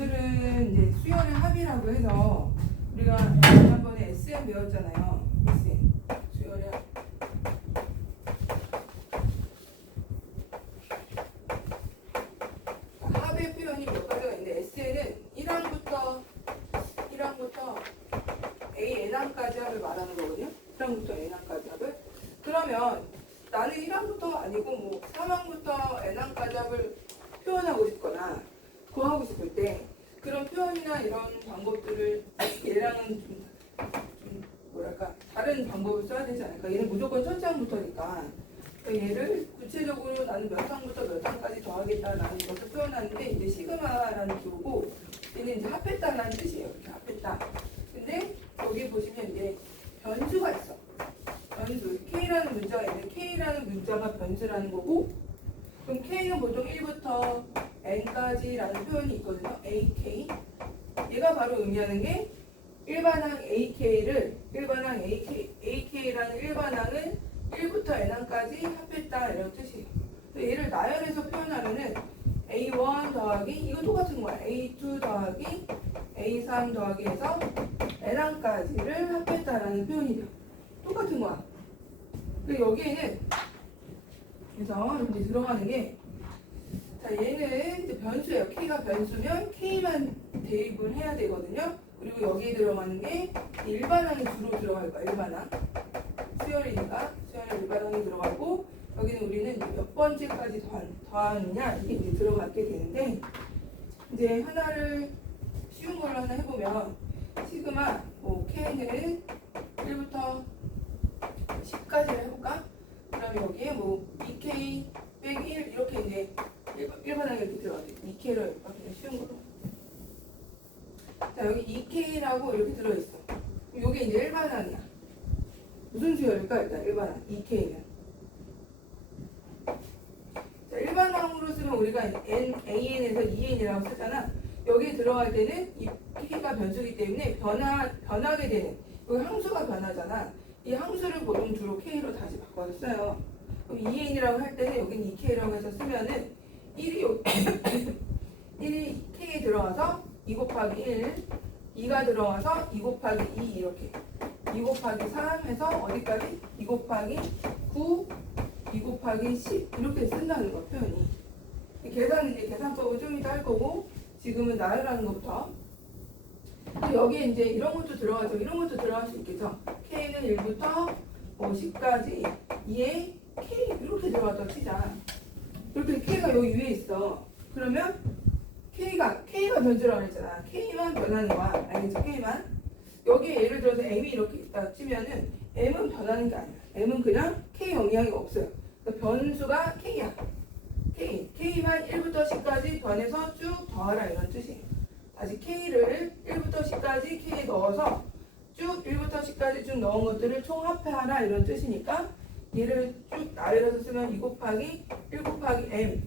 오늘은 이제 수열의 합이라고 해서 우리가 지난번에 SN 배웠잖아요. SN 수열의 합. 합의 표현이 몇 가지가 있는데 SN은 1항부터 AN항까지 합을 말하는 거거든요. 1항부터 N항까지 합을. 그러면 나는 1항부터 아니고 뭐 3항부터 N항까지 합을 표현하고 싶거나 구하고 싶을 때 그런 표현이나 이런 방법들을 얘랑은 좀 뭐랄까 다른 방법을 써야 되지 않을까. 얘는 무조건 천장부터니까 그러니까 얘를 구체적으로 나는 몇 항부터 몇 항까지 더하겠다라는 것을 표현하는데 이제 시그마라는 기호고 얘는 이제 합했다라는 뜻이에요. 이렇게 합했다. 근데 여기 보시면 이제 변수가 있어. 변수 K라는 문자가 있는데 K라는 문자가 변수라는 거고 그럼 K는 보통 1부터 N까지라는 표현이 있거든요. AK. 얘가 바로 의미하는 게 일반항 AK라는 일반항을 1부터 N항까지 합했다 이런 뜻이에요. 얘를 나열해서 표현하면은 A1 더하기 이거 똑같은 거야. A2 더하기 A3 더하기 해서 N항까지를 합했다라는 표현이 돼요. 똑같은 거야. 근데 여기에는 그래서 이제 들어가는 게 자, 얘는 이제 변수예요. K가 변수면 K만 대입을 해야 되거든요. 그리고 여기에 들어가는 게 일반항이 주로 들어갈 거야. 일반항. 수열이니까 수열의 일반항이 들어가고 여기는 우리는 이제 몇 번째까지 더하느냐 이게 이제 들어가게 되는데 이제 하나를 쉬운 걸로 하나 해보면 시그마 뭐 K는 1부터 10까지를 해볼까? 그럼 여기에 뭐 2K 빼기 1 이렇게 이제 일반항에 이렇게 들어가죠. 2K로 해볼까? 그냥 쉬운 걸로. 자, 여기 2K라고 이렇게 들어있어. 이게 이제 일반항이야. 무슨 수열일까? 일단 일반항 2K는. 자, 일반항으로 쓰면 우리가 AN에서 EN이라고 쓰잖아. 여기에 들어갈 때는 이 K가 변수이기 때문에 변하게 되는 여기 항수가 변하잖아. 이 항수를 보통 주로 K로 다시 바꿔서 써요. 그럼 EN이라고 할 때는 여기는 2K라고 해서 쓰면은 1이 K에 들어가서 2 곱하기 1, 2가 들어가서 2 곱하기 2 이렇게 2 곱하기 3 해서 어디까지? 2 곱하기 9, 2 곱하기 10 이렇게 쓴다는 거 표현이. 계산은 이제 계산법은 좀 이따 할 거고 지금은 나열하는 것부터. 여기에 이제 이런 것도 들어가죠. 이런 것도 들어갈 수 있겠죠. K는 1부터 10까지 2에 K 이렇게 들어갔다 치자. 이렇게 K가 여기 위에 있어. 그러면 K가 변수라고 했잖아. K만 변하는 거야. 알겠죠? K만. 여기에 예를 들어서 M이 이렇게 있다 치면은 M은 변하는 게 아니야. M은 그냥 K 영향이 없어요. 그러니까 변수가 K야. K만 1부터 10까지 변해서 쭉 더하라 이런 뜻이에요. 다시 K를 1부터 10까지 K에 넣어서 쭉 1부터 10까지 쭉 넣은 것들을 총합해하라 이런 뜻이니까 얘를 쭉 나열해서 쓰면 2 곱하기 1 곱하기 M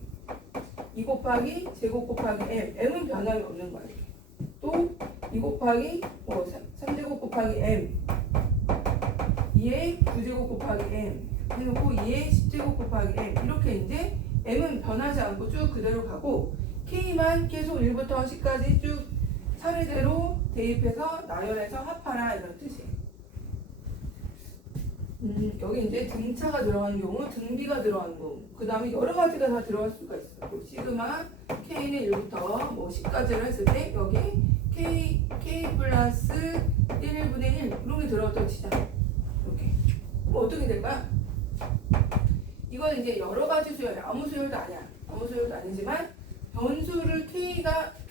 2 곱하기 제곱 곱하기 M M은 변함이 없는 거야. 이렇게. 또 2 곱하기 3제곱 곱하기 M 2에 9제곱 곱하기 M 해놓고 2에 10제곱 곱하기 M 이렇게 이제 M은 변하지 않고 쭉 그대로 가고 K만 계속 1부터 10까지 쭉 차례대로 대입해서 나열해서 합하라 이런 뜻이에요. 여기 이제 등차가 들어가는 경우, 등비가 들어가는 경우, 그 다음에 여러 가지가 다 들어갈 수가 있어요. 시그마 K는 1부터 10까지를 했을 때 여기 K 플러스 1분의 1 이런 게 들어갔다고 치자. 이렇게. 그럼 어떻게 될까요? 이건 이제 여러 가지 수열이야. 아무 수열도 아니야. 아무 수열도 아니지만 변수를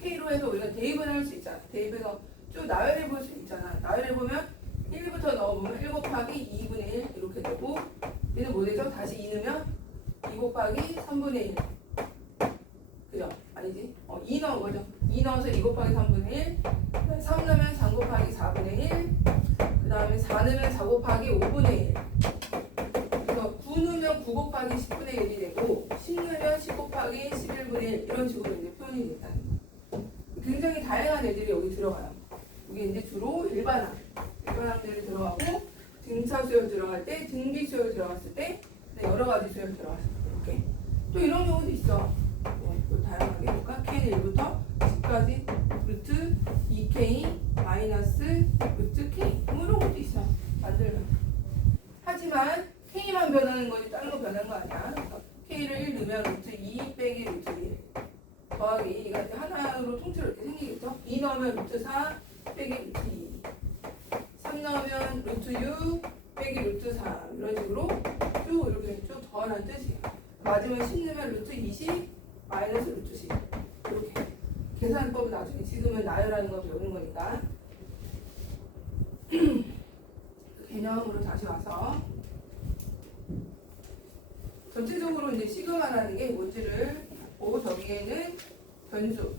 K로 해서 우리가 대입을 할 수 있잖아. 대입해서 쭉 나열해 볼 수 있잖아. 나열해 보면 1부터 넣어보면 1 곱하기 2분의 1 이렇게 되고 얘는 뭐 되죠? 다시 2 넣으면 2 곱하기 3분의 1 그죠? 아니지? 2 넣은 거죠. 2 넣어서 2 곱하기 3분의 1 3 넣으면 3 곱하기 4분의 1 그 다음에 4 넣으면 4 곱하기 5분의 1 그래서 9 넣으면 9 곱하기 10분의 1이 되고 10 넣으면 10 곱하기 11분의 1 이런 식으로 이제 표현이 된다는 거예요. 굉장히 다양한 애들이 여기 들어가요. 이게 이제 주로 일반항들이 들어가고 등차 수열 들어갈 때, 등비 수열 들어갔을 때 여러 가지 수열 들어갔을 때 이렇게 또 이런 경우도 있어. 또 다양하게 해볼까? K는 1부터 10까지 어디까지? 루트 2k 마이너스 루트 k 뭐 이런 것도 있어. 만들면. 하지만 k만 변하는 거지 다른 거 변한 거 아니야. k를 1 넣으면 루트 2 빼기 루트 1 더하기 2가 이제 하나로 통째로 이렇게 생기겠죠. 2 넣으면 루트 4 빼기 루트 2 3 넣으면 루트 6 빼기 루트 4 이런 식으로 쭉 이렇게 쭉 더하는 뜻이에요. 맞으면 10 넣으면 루트 20 마이너스 루트 10 이렇게 계산법은 나중에 지금은 나열하는 거 배우는 거니까 개념으로 다시 와서 전체적으로 이제 시그마라는 게 뭔지를 보고 저기에는 변수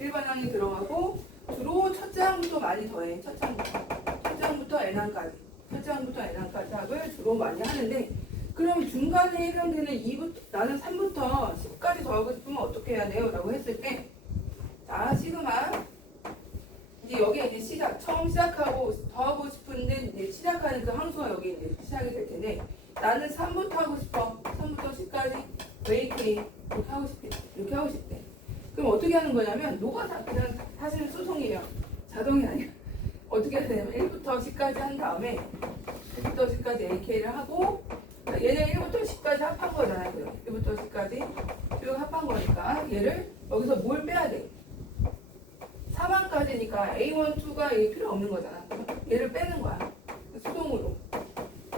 일반항이 들어가고 주로 첫째 항부터 많이 더해. 첫째 항부터 n항까지 합을 주로 많이 하는데 그럼 중간에 해당되는 2부터 나는 3부터 10까지 더하고 싶으면 어떻게 해야 돼요? 라고 했을 때 자 시그마 이제 여기에 이제 시작 처음 시작하고 더하고 싶은데 이제 시작하는 그 항수가 여기 이제 시작이 될 텐데 나는 3부터 하고 싶어. 3부터 10까지 왜 이렇게 이렇게 하고 싶대. 그럼 어떻게 하는 거냐면 노가 다 그냥 사실은 수송이에요. 자동이 아니야. 어떻게 해야 되냐면 1부터 10까지 한 다음에 1부터 10까지 AK를 하고 얘는 1부터 10까지 합한 거잖아요. 1부터 10까지 쭉 합한 거니까 얘를 여기서 뭘 빼야 돼? 4반까지니까 A1, 2가 이게 필요 없는 거잖아. 얘를 빼는 거야. 수동으로.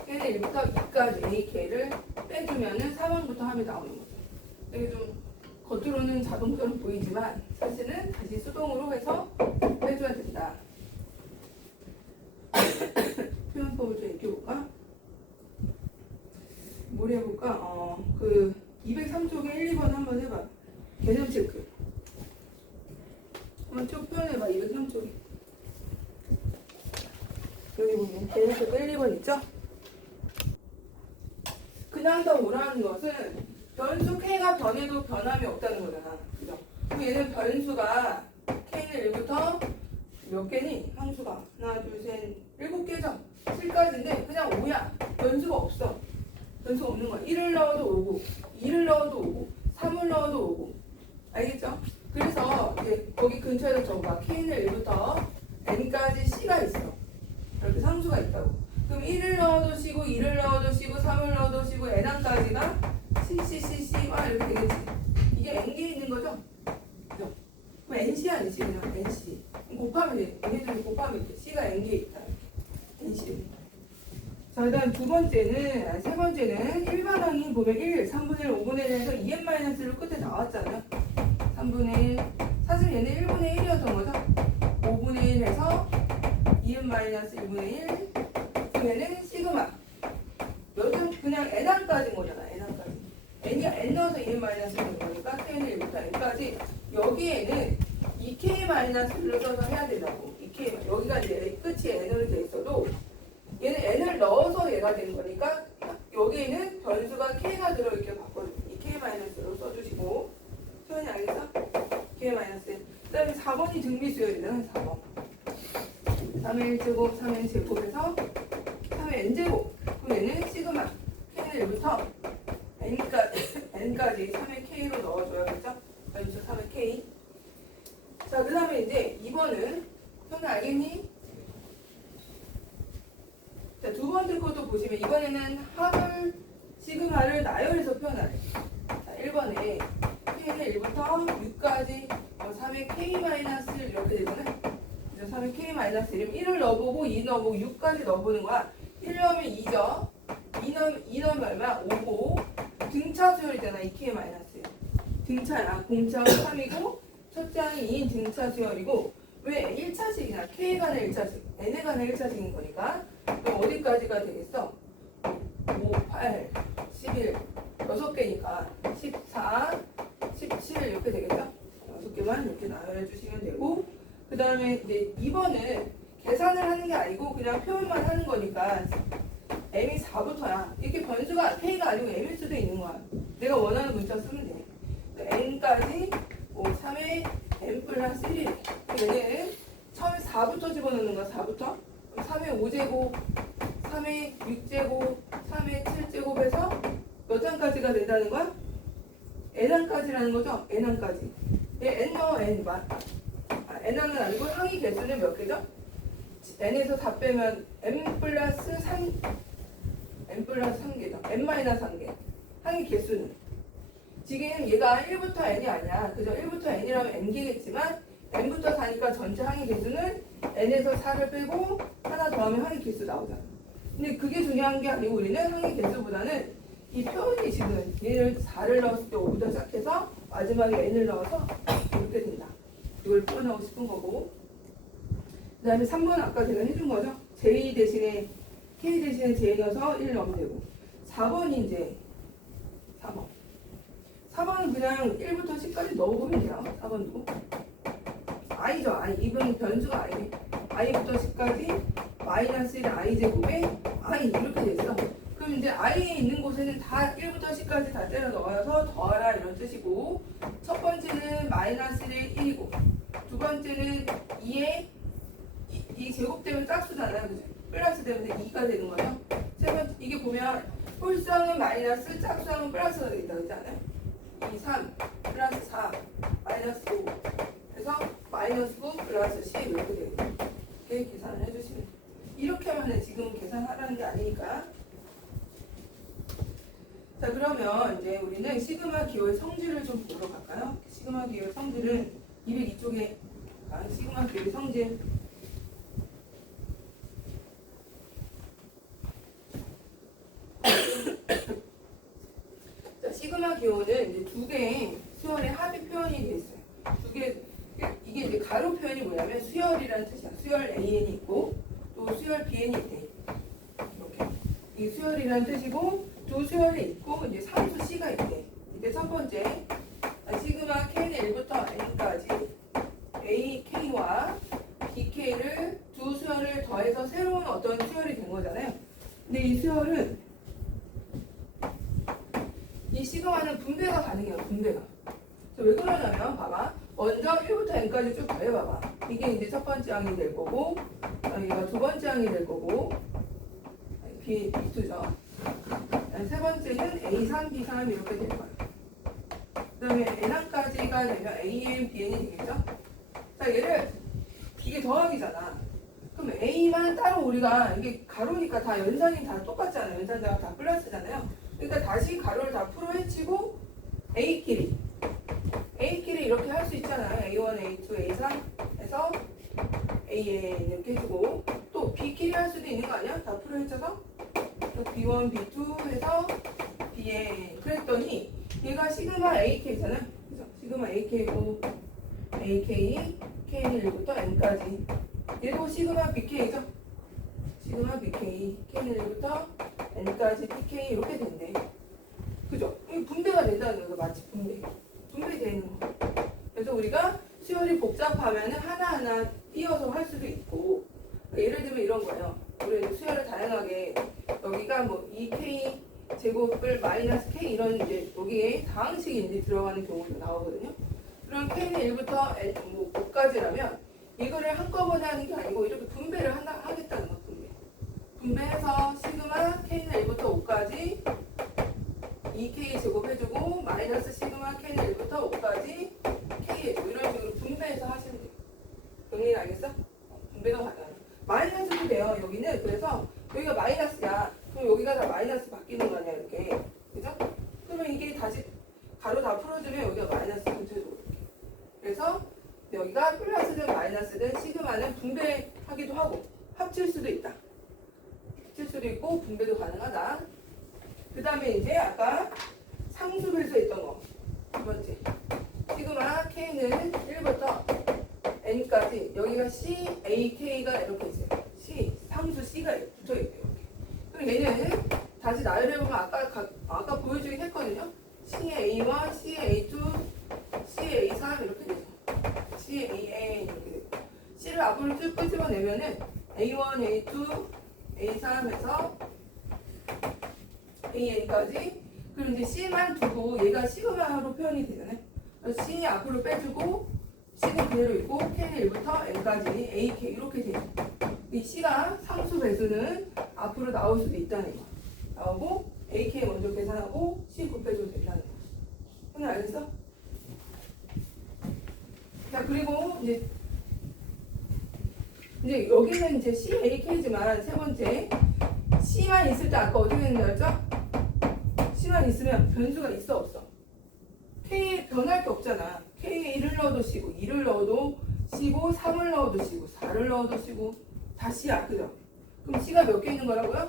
얘는 1부터 2까지 AK를 빼주면은 4반부터 합이 나오는 거죠. 이게 좀 겉으로는 자동처럼 보이지만 사실은 다시 수동으로 해서 빼줘야 된다. 표현법을 좀 익혀볼까? 뭘 해볼까? 그 203쪽에 1, 2번 한번 해봐. 개념 체크. 한번 쭉 표현해봐. 203쪽에. 여기 보면 개념 체크 1, 2번 있죠? 그냥 더 오라는 것은 변수 k가 변해도 변함이 없다는 거잖아. 그죠? 그럼 얘는 변수가 k는 1부터 몇 개니? 함수가 하나, 둘, 셋, 7개죠? 7까지인데 그냥 5야. 변수가 없어. 변수가 없는 거야. 1을 넣어도 오고 2를 넣어도 오고 3을 넣어도 오고 알겠죠? 그래서 이제 거기 근처에서 적어봐. k는 1부터 n까지 c가 있어. 이렇게 상수가 있다고. 그럼 1을 넣어도 쉬고 2를 넣어도 쉬고 3을 넣어도 쉬고 n항까지가 cccc와 이렇게 되겠지. 이게 n개 있는 거죠? 그죠? 그럼 nc 아니지 그냥 nc. 곱하면 돼. 얘네들이 곱하면 돼. c가 n개 있다. nc. 자, 그 다음 세 번째는 일반항이 보면 1, 3분의 1, 5분의 1에서 2n-1로 끝에 나왔잖아요. 3분의 1. 사실 얘는 1분의 1이었던 거죠. 5분의 1에서 2n-1분의 1. 얘는 시그마. 여튼 그냥 n항까지인 거잖아. n항까지. n이 n 넣어서 2n-1이 되는 거니까 k는 1부터 n까지. 여기에는 2k-1을 써서 해야 된다고. 2k. 여기가 이제 끝이 n으로 돼 있어도 얘는 n을 넣어서 얘가 되는 거니까 여기에는 변수가 k가 들어 이렇게 바꿔주고 2k-로 써주시고 표현이 알겠어? k-. 그 다음에 4번이 등비수열이잖아. 4번 3의 1제곱 3의 제곱에서 3의 n제곱. 그럼 얘는 시그마 k는 1부터 n까지 3의 k로 넣어줘야겠죠? 변수 3의 k. 자, 그 다음에 이제 2번은 표현 알겠니? 자, 두 번째 것도 보시면 이번에는 합을 시그마를 나열해서 표현하래. 자, 1번에 k는 1부터 6까지 3의 k-1 이렇게 되잖아요. 그래서 3의 k-1이면 1을 넣어보고 2 넣어보고 6까지 넣어보는 거야. 1 넣으면 2죠. 2 넣으면 얼마? 5고 등차 수열이잖아. 2k-. 등차야. 공차가 3이고 첫째 항이 2인 등차 수열이고 왜 1차식이나 k에 관한 1차식, n에 관한 1차식인 거니까 그럼 어디까지가 되겠어? 5, 8, 11, 6개니까 14, 17 이렇게 되겠죠? 6개만 이렇게 나열해 주시면 되고 그 다음에 이제 2번은 계산을 하는 게 아니고 그냥 표현만 하는 거니까 m이 4부터야. 이렇게 변수가 k가 아니고 m일 수도 있는 거야. 내가 원하는 문자 쓰면 돼. n까지 3의 n 플러스 1. 얘는 처음에 4부터 집어넣는 거야. 4부터. 3의 5제곱, 3의 6제곱, 3의 7제곱에서 몇 항까지가 된다는 거야? n항까지라는 거죠? n항까지. 얘 n 넣어 n n은 아니고 항의 개수는 몇 개죠? n에서 다 빼면 n 플러스 3개죠. n 마이너스 1개. 항의 개수는 지금 얘가 1부터 n이 아니야. 그죠? 1부터 n이라면 n개겠지만 n부터 4니까 전체 항의 개수는 n에서 4를 빼고 하나 더하면 항의 개수 나오잖아. 근데 그게 중요한 게 아니고 우리는 항의 개수보다는 이 표현이 지금 얘를 4를 넣었을 때 5부터 시작해서 마지막에 n을 넣어서 이렇게 된다. 이걸 표현하고 싶은 거고. 그 다음에 3번 아까 제가 해준 거죠. J 대신에 K 대신에 J 넣어서 1 넣으면 되고. 4번이 이제 4번. 4번은 그냥 1부터 10까지 넣어보면 돼요. 4번도. i죠. i. 이번 변수가 i네. i부터 10까지 마이너스 1 i제곱에 i 이렇게 됐어. 그럼 이제 i에 있는 곳에는 다 1부터 10까지 다 때려 넣어서 더하라 이런 뜻이고, 첫 번째는 마이너스 1에 1이고, 두 번째는 2에 이 제곱되면 짝수잖아요. 그죠? 플러스 되면 2가 되는 거예요. 세 번째, 이게 보면 홀수항은 마이너스, 짝수항은 플러스가 되겠다. 그렇지 않아요? 2, 3, 플러스 4, 마이너스 5. 그래서 마이너스 9 플러스 10 이렇게 되겠다. 이렇게 계산을 해주시면 돼요. 이렇게 하면 지금 계산하라는 게 아니니까. 자, 그러면 이제 우리는 시그마 기호의 성질을 좀 보러 갈까요? 시그마 기호의 성질은 202쪽에 시그마 기호의 성질. 자, 시그마 기호는 이제 두 개의 수열의 합이 표현이 되어 있어요. 두 개, 이게 이제 가로 표현이 뭐냐면 수열이라는 뜻이야. 수열 AN이 있고 또 수열 BN이 있대. 이렇게. 이 수열이라는 뜻이고 두 수열이 있고 이제 상수 C가 있대. 이게 첫 번째 시그마 K는 1부터 N까지 AK와 BK를 두 수열을 더해서 새로운 어떤 수열이 된 거잖아요. 근데 이 수열은 이 시그마는 분배가 가능해요. 분배가. 왜 그러냐면 봐봐. 먼저 1부터 n까지 쭉 더해봐봐. 이게 이제 첫 번째 항이 될 거고, 여기가 두 번째 항이 될 거고, B2죠. 세 번째는 A3, B3 이렇게 될 거예요. 그 다음에 N항까지가 되면 AN, BN이 되겠죠? 자, 얘를 이게 더하기잖아. 그럼 A만 따로 우리가 이게 가로니까 다 연산이 다 똑같잖아요. 연산자가 다 플러스잖아요. 그러니까 다시 가로를 다 풀어 헤치고 A끼리 이렇게 할 수 있잖아요. A1, A2, A3 해서 AN 이렇게 해주고 또 B끼리 할 수도 있는 거 아니야? 다 풀어 헤쳐서 B1, B2 해서 BN 그랬더니 얘가 시그마 AK잖아요. 그죠? 시그마 AK고 AK, K는 1부터 N까지 얘도 시그마 BK죠? 시그마 BK, K는 1부터 N까지 PK 이렇게 된대. 그죠? 이 분배가 된다는 거 마치 분배되는 거. 그래서 우리가 수열이 복잡하면 하나하나 띄어서 할 수도 있고, 예를 들면 이런 거예요. 우리는 수열을 다양하게 여기가 뭐 2K 제곱을 마이너스 K 이런 이제 여기에 다항식이 이제 들어가는 경우도 나오거든요. 그럼 K는 1부터 N 뭐 5까지라면 이거를 한꺼번에 하는 게 아니고 이렇게 분배를 하겠다는 거. 분배해서 시그마 K는 1부터 5까지 2K 제곱해주고 마이너스 시그마 K는 1부터 5까지 K 해주고 이런 식으로 분배해서 하시면 돼요. 정리 알겠어? 분배가 가능해요. 마이너스도 돼요. 여기는 그래서 여기가 마이너스야. 그럼 여기가 다 마이너스 바뀌는 거 아니야 이렇게. 그죠? 그러면 이게 다시 가로 다 풀어주면 여기가 마이너스 전체적으로 이렇게. 그래서 여기가 플러스든 마이너스든 시그마는 분배하기도 하고 합칠 수도 있다. 수도 있고 분배도 가능하다. 그 다음에 이제 아까 상수배수 했던 거 두 번째 시그마 K는 1부터 N까지 여기가 C, A, K가 이렇게 있어요. C, 상수 C가 붙어있대요. 그럼 얘는 다시 나열해보면 아까 보여주긴 했거든요. C의 A1, C의 A2, C의 A3 이렇게 되죠. C의 AA 이렇게 되고 C를 앞으로 쭉 끄집어내면은 A1, A2, A3에서 AN까지 그럼 이제 C만 두고 얘가 시그마로 표현이 되잖아요. 그래서 C 앞으로 빼주고 C는 그대로 있고 K는 1부터 N까지 AK 이렇게 돼요. 이 C가 상수 배수는 앞으로 나올 수도 있다는 거. 나오고 AK 먼저 계산하고 C 곱해줘도 된다는 거. 오늘 알겠어? 자, 그리고 이제 여기는 이제 CAK지만 세 번째 C만 있을 때 아까 어떻게 했는지 알죠? C만 있으면 변수가 있어 없어? K에 변할 게 없잖아. K에 1을 넣어도 C고 2를 넣어도 C고 3을 넣어도 C고 4를 넣어도 C고 다 C야. 그죠? 그럼 C가 몇 개 있는 거라고요?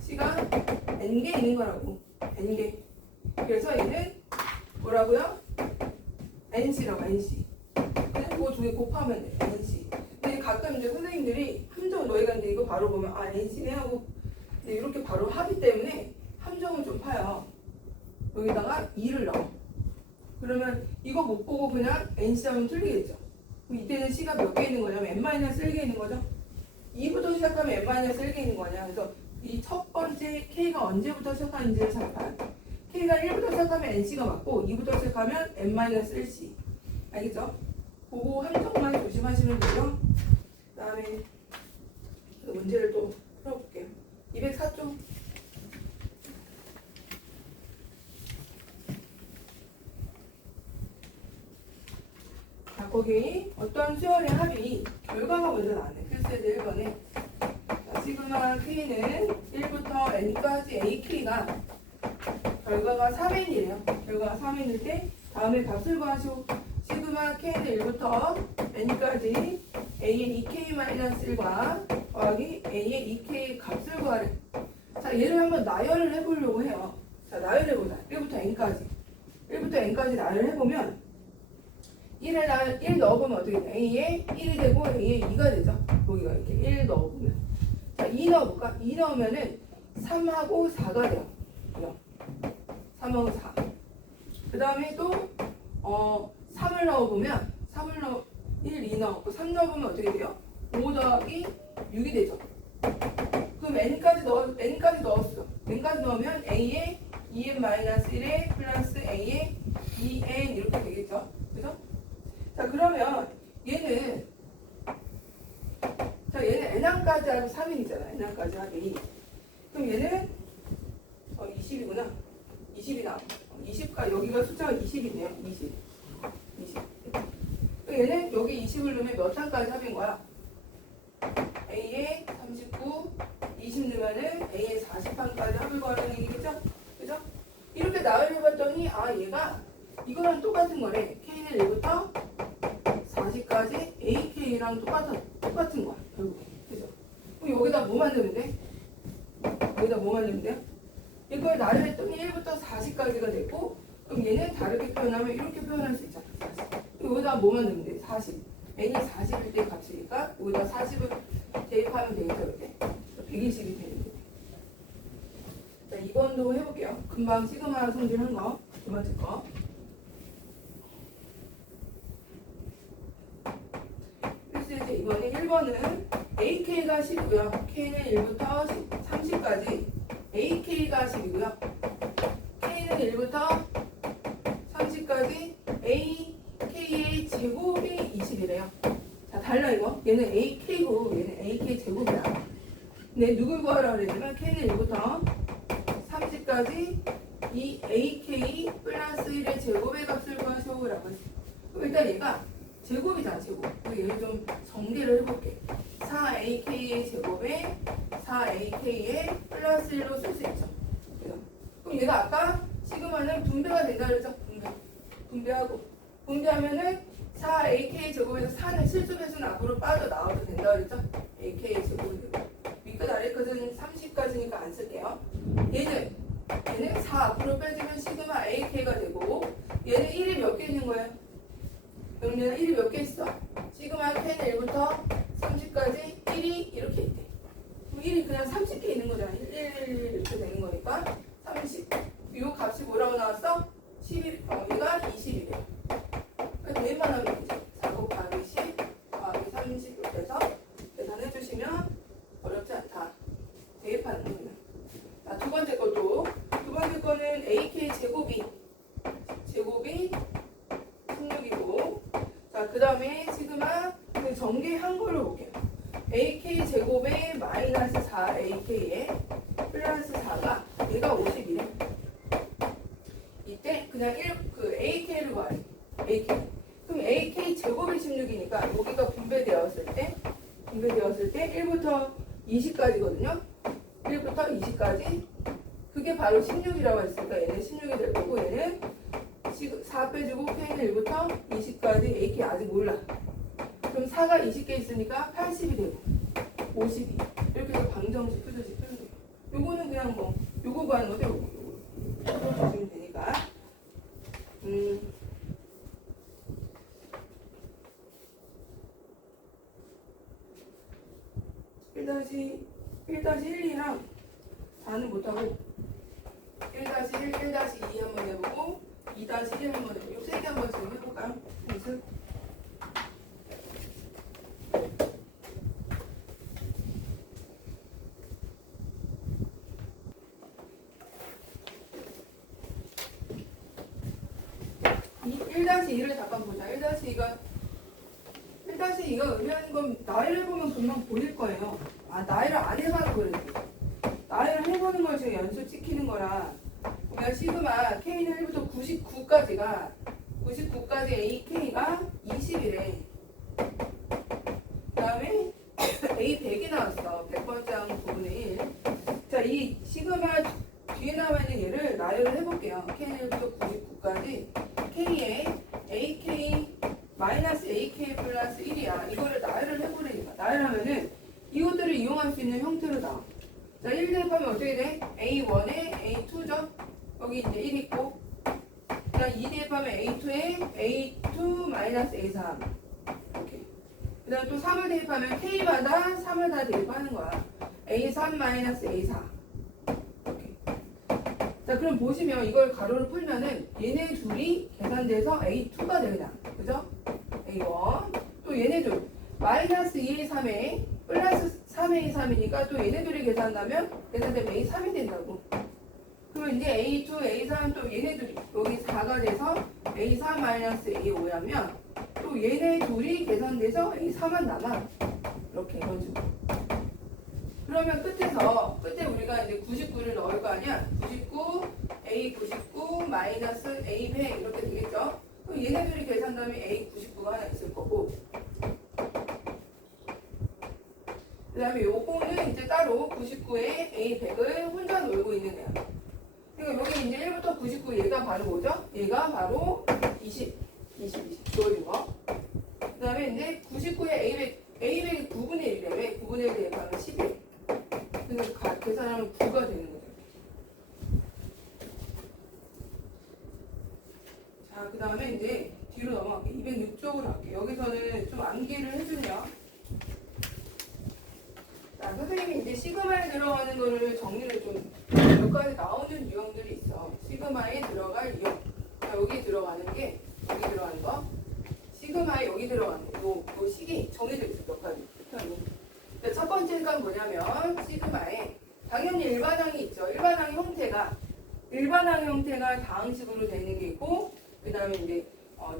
C가 N개 있는 거라고. N개. 그래서 얘는 뭐라고요? NC라고 NC. 그냥 그거 두 개 곱하면 돼. NC. 근데 가끔 이제 선생님들이 함정 너희가 이제 이거 바로 보면 아 NC네 하고 근데 이렇게 바로 하기 때문에 함정을 좀 파요. 여기다가 2를 넣어. 그러면 이거 못 보고 그냥 NC 하면 틀리겠죠. 그럼 이때는 C가 몇 개 있는 거냐면 N-1개 있는 거죠. 2부터 시작하면 N-1개 있는 거냐. 그래서 이 첫 번째 K가 언제부터 시작하는지를 잠깐. K가 1부터 시작하면 NC가 맞고 2부터 시작하면 N-1C. 알겠죠? 그거 함정만 조심하시면 되고요. 그 다음에 문제를 또 풀어볼게요. 204쪽. 자, 거기 어떤 수열의 합이 결과가 먼저 나왔네. 필수에서 1번에. 자, 시그마 K는 1부터 N까지 AK가 결과가 3N이래요. 결과가 3N일 때 다음에 값을 구하시오. 시그마 K는 1부터 N까지 A의 2K-1과 더하기 A의 2K 값을 구하래. 자, 얘를 한번 나열을 해보려고 해요. 자, 나열해보자. 1부터 N까지. 1부터 N까지 나열을 해보면 1 넣어보면 어떻게 돼? A에 1이 되고 A에 2가 되죠. 여기가 이렇게 1 넣어보면. 자, 2 넣어볼까? 2 넣으면은 3하고 4가 돼요. 3하고 4. 그 다음에 또 3을 넣어보면 1, 2 넣었고 3 넣어보면 어떻게 돼요? 5 더하기 6이 되죠. 그럼 N까지 넣었어. N까지 넣으면 A에 2n-1에 플러스 A에 2n 이렇게 되겠죠. 그죠? 자, 그러면 얘는 N항까지 하면 3인이잖아. N항까지 합이. 그럼 얘는 20이구나. 20이 나와. 20가 여기가 숫자가 20이네요. 20. 얘는 여기 20을 넣으면 몇 항까지 합인 거야? A에 39, 20 넣으면은 A에 40항까지 합을 구하는 얘기겠죠? 그죠? 이렇게 나열해봤더니 아 얘가 이거랑 똑같은 거래. K는 1부터 40까지 AK랑 똑같은 거야. 결국에. 그죠? 그럼 여기다 뭐 만들면 돼? 여기다 뭐 만들면 돼요? 이걸 나열했더니 1부터 40까지가 됐고 그럼 얘는 다르게 표현하면 이렇게 표현할 수 있잖아. 40. 여기다 뭐 만들면 돼? 40. n이 40일 때 값이니까 여기다 40을 대입하면 되겠죠. 이렇게. 120이 되는 거예요. 자, 2번도 해볼게요. 금방 시그마 성질한 거. 두 번째 거. 그래서 이제 이번에 1번은 AK가 10이고요. K는 1부터 30까지 AK가 10이고요. K는 1부터 30까지 AK의 제곱이 20이래요. 자, 달라 이거. 얘는 AK고 얘는 AK 제곱이야. 근데 누굴 구하라고 그랬냐면 K는 1부터 30까지 이 AK 플러스 1의 제곱의 값을 구하시오라고 했어요. 그럼 일단 얘가 제곱이잖아, 제곱. 얘를 좀 정리를 해볼게. 4AK의 제곱에 4AK의 플러스 1로 쓸 수 있죠. 그죠? 그럼 얘가 아까 시그마는 분배가 된다 그랬죠? 분배하면은 4AK 제곱에서 4는 실수배수는 앞으로 빠져나와도 된다 그랬죠? AK의 제곱이 되고 위끝 아래끝은 30까지니까 안 쓸게요. 얘는 4 앞으로 빼주면 시그마 AK가 되고 얘는 1이 몇 개 있는 거예요? 그럼 얘는 1이 몇 개 있어? 시그마 K는 1부터 30까지 1이 이렇게 있대. 그럼 1이 그냥 30개 있는 거잖아. 1 이렇게 되는 거니까 30. 이 값이 뭐라고 나왔어? 11, 얘가 20이래요. 그러니까 얘만 하면 되죠. 4 곱하기 10 더하기 30 이렇게 해서 계산해 주시면 어렵지 않다. 대입하는 거예요. 자, 두 번째 거는 AK 제곱이 16이고 자, 그 다음에 시그마 그 전개한 걸로 볼게요. AK 제곱에 마이너스 4AK에 플러스 4가 얘가 50이래. 이때 그냥 AK를 구하래. AK. 그럼 그럼 AK 제곱이 16이니까 여기가 분배되었을 때 1부터 20까지거든요. 1부터 20까지 그게 바로 16이라고 했으니까 얘는 16이 될 거고 얘는 4 빼주고 K는 1부터 20까지 AK 아직 몰라. 그럼 4가 20개 있으니까 80이 되고 52 이렇게 해서 방정식 표준식 표준 돼요. 요거는 그냥 뭐 요거 구하는 거죠. 요거 풀어주시면 되니까 1-1이랑 4는 못하고 1-1, 1-2 한번 해보고 2-1 한번 해보고 요 세 개 한번 지금 해볼까요? 연습. 이 1-2를 잠깐 보자. 1-2가 의미하는 건 나이를 보면 금방 보일 거예요. 아, 나이를 안 해봐서 그러지. 나이를 해보는 걸 지금 연습 시키는 거라. 그러니까 시그마 K는 1부터 99까지 AK가 20이래. 그 다음에 A 100이 나왔어. 100번째 항 9분의 1. 자, 이 시그마 뒤에 나와 있는 얘를 나열을 해볼게요. K는 1부터 99까지 K에 AK 마이너스 AK 플러스 1이야. 이거를 나열을 해보려니까. 나열하면은 이것들을 이용할 수 있는 형태로 나와. 자, 1 대입하면 어떻게 돼? A1에 A2죠? 여기 이제 1 있고. 그다음 2 대입하면 A2에 A2 마이너스 A3. 이렇게. 그 다음 또 3을 대입하면 K마다 3을 다 대입하는 거야. A3 마이너스 A4. 이렇게. 자, 그럼 보시면 이걸 가로로 풀면은 얘네 둘이 계산돼서 A2가 되냐. 그죠? A1. 또 얘네 둘. 마이너스 2A3에 플러스 3A3이니까 또 얘네 둘이 계산되면 A3이 된다고. 그럼 이제 A2, A3 또 얘네 둘이 여기 4가 돼서 A4 마이너스 A5야면 또 얘네 둘이 계산돼서 A4만 남아. 이렇게 이런 식으로. 그러면 끝에 우리가 이제 99를 넣을 거 아니야? 99, A99 마이너스 A100 이렇게 되겠죠? 그럼 얘네 둘이 계산되면 A99가 하나 있을 거고. 그 다음에 요거는 이제 따로 99에 A100을 혼자 놀고 있는 애야. 그러니까 여기 이제 1부터 99 얘가 바로 뭐죠? 얘가 바로 20 주어진 거. 그 다음에 이제 99에 A100이 9분의 1이래. 9분의 1 대입하면 11. 그래서 계산하면 9가 되는 거죠. 자, 그 다음에 이제 뒤로 넘어갈게. 206쪽으로 할게. 여기서는 좀 암기를 해주냐. 자, 선생님이 이제 시그마에 들어가는 거를 정리를 좀 몇 가지 나오는 유형들이 있어. 시그마에 들어갈 유형. 자, 여기 들어가는 거. 시그마에 여기 들어가는 거. 요 식이 정해져 있어. 몇 가지. 첫 번째가 뭐냐면 시그마에 당연히 일반항이 있죠. 일반항의 형태가 다항식으로 되어 있는 게 있고, 그 다음에 이제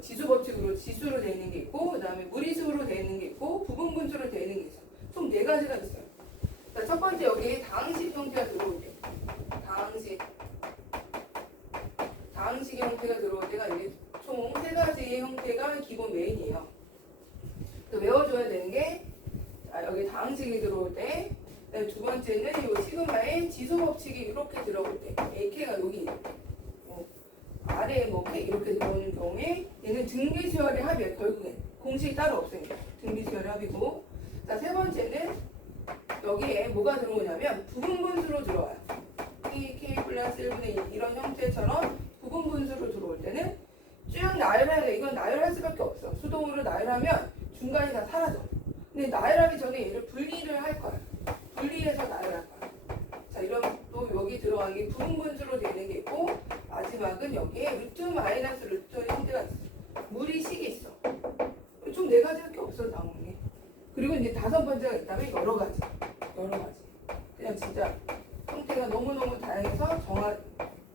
지수 법칙으로 지수로 되어 있는 게 있고, 그 다음에 무리수로 되어 있는 게 있고, 부분분수로 되어 있는 게 있어. 총 4가지가 있어요. 자, 첫 번째 여기에 다항식 형태가 들어올 때, 다항식 형태가 들어올 때가 이게 총 3가지의 형태가 기본 메인이에요. 또 외워줘야 되는 게 여기 다항식이 들어올 때, 두 번째는 이 시그마의 지수 법칙이 이렇게 들어올 때, AK가 여기 아래에 뭐 K 이렇게 들어오는 경우에 얘는 등비수열의 합이에요. 결국엔 공식이 따로 없으니까 등비수열의 합이고. 자, 세 번째는 여기에 뭐가 들어오냐면 부분분수로 들어와요. K 플러스 1분의 1 이런 형태처럼 부분분수로 들어올 때는 쭉 나열해야 돼. 이건 나열할 수밖에 없어. 수동으로 나열하면 중간에 다 사라져. 근데 나열하기 전에 얘를 분리를 할 거야. 분리해서 나열할 거야. 자, 이런 또 여기 들어가는 게 부분분수로 되는 게 있고, 마지막은 여기에 루트 마이너스 루트의 형태가 있어. 무리식이 있어. 총 4가지밖에 없어 나오는 게. 그리고 이제 5번째가 있다면 여러 가지. 그냥 진짜 형태가 너무너무 다양해서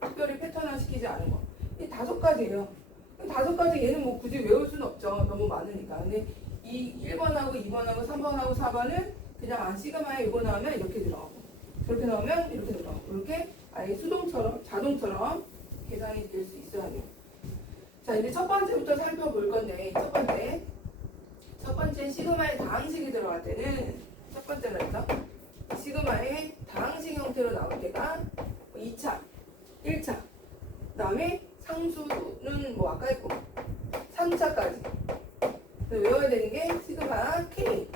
특별히 패턴화 시키지 않은 거. 이 5가지예요. 5가지 얘는 뭐 굳이 외울 수는 없죠. 너무 많으니까. 근데 이 1번하고 2번하고 3번하고 4번은 그냥 시그마에 이거 나오면 이렇게 들어가고, 저렇게 나오면 이렇게 들어가고, 이렇게 아예 자동처럼 계산이 될 수 있어야 돼요. 자, 이제 첫 번째부터 살펴볼 건데, 첫 번째 시그마의 다항식이 들어갈 때는, 첫 번째로 했죠? 시그마의 다항식 형태로 나올 때가 2차, 1차, 그 다음에 상수는 뭐 아까 했고, 3차까지. 외워야 되는 게 시그마 K.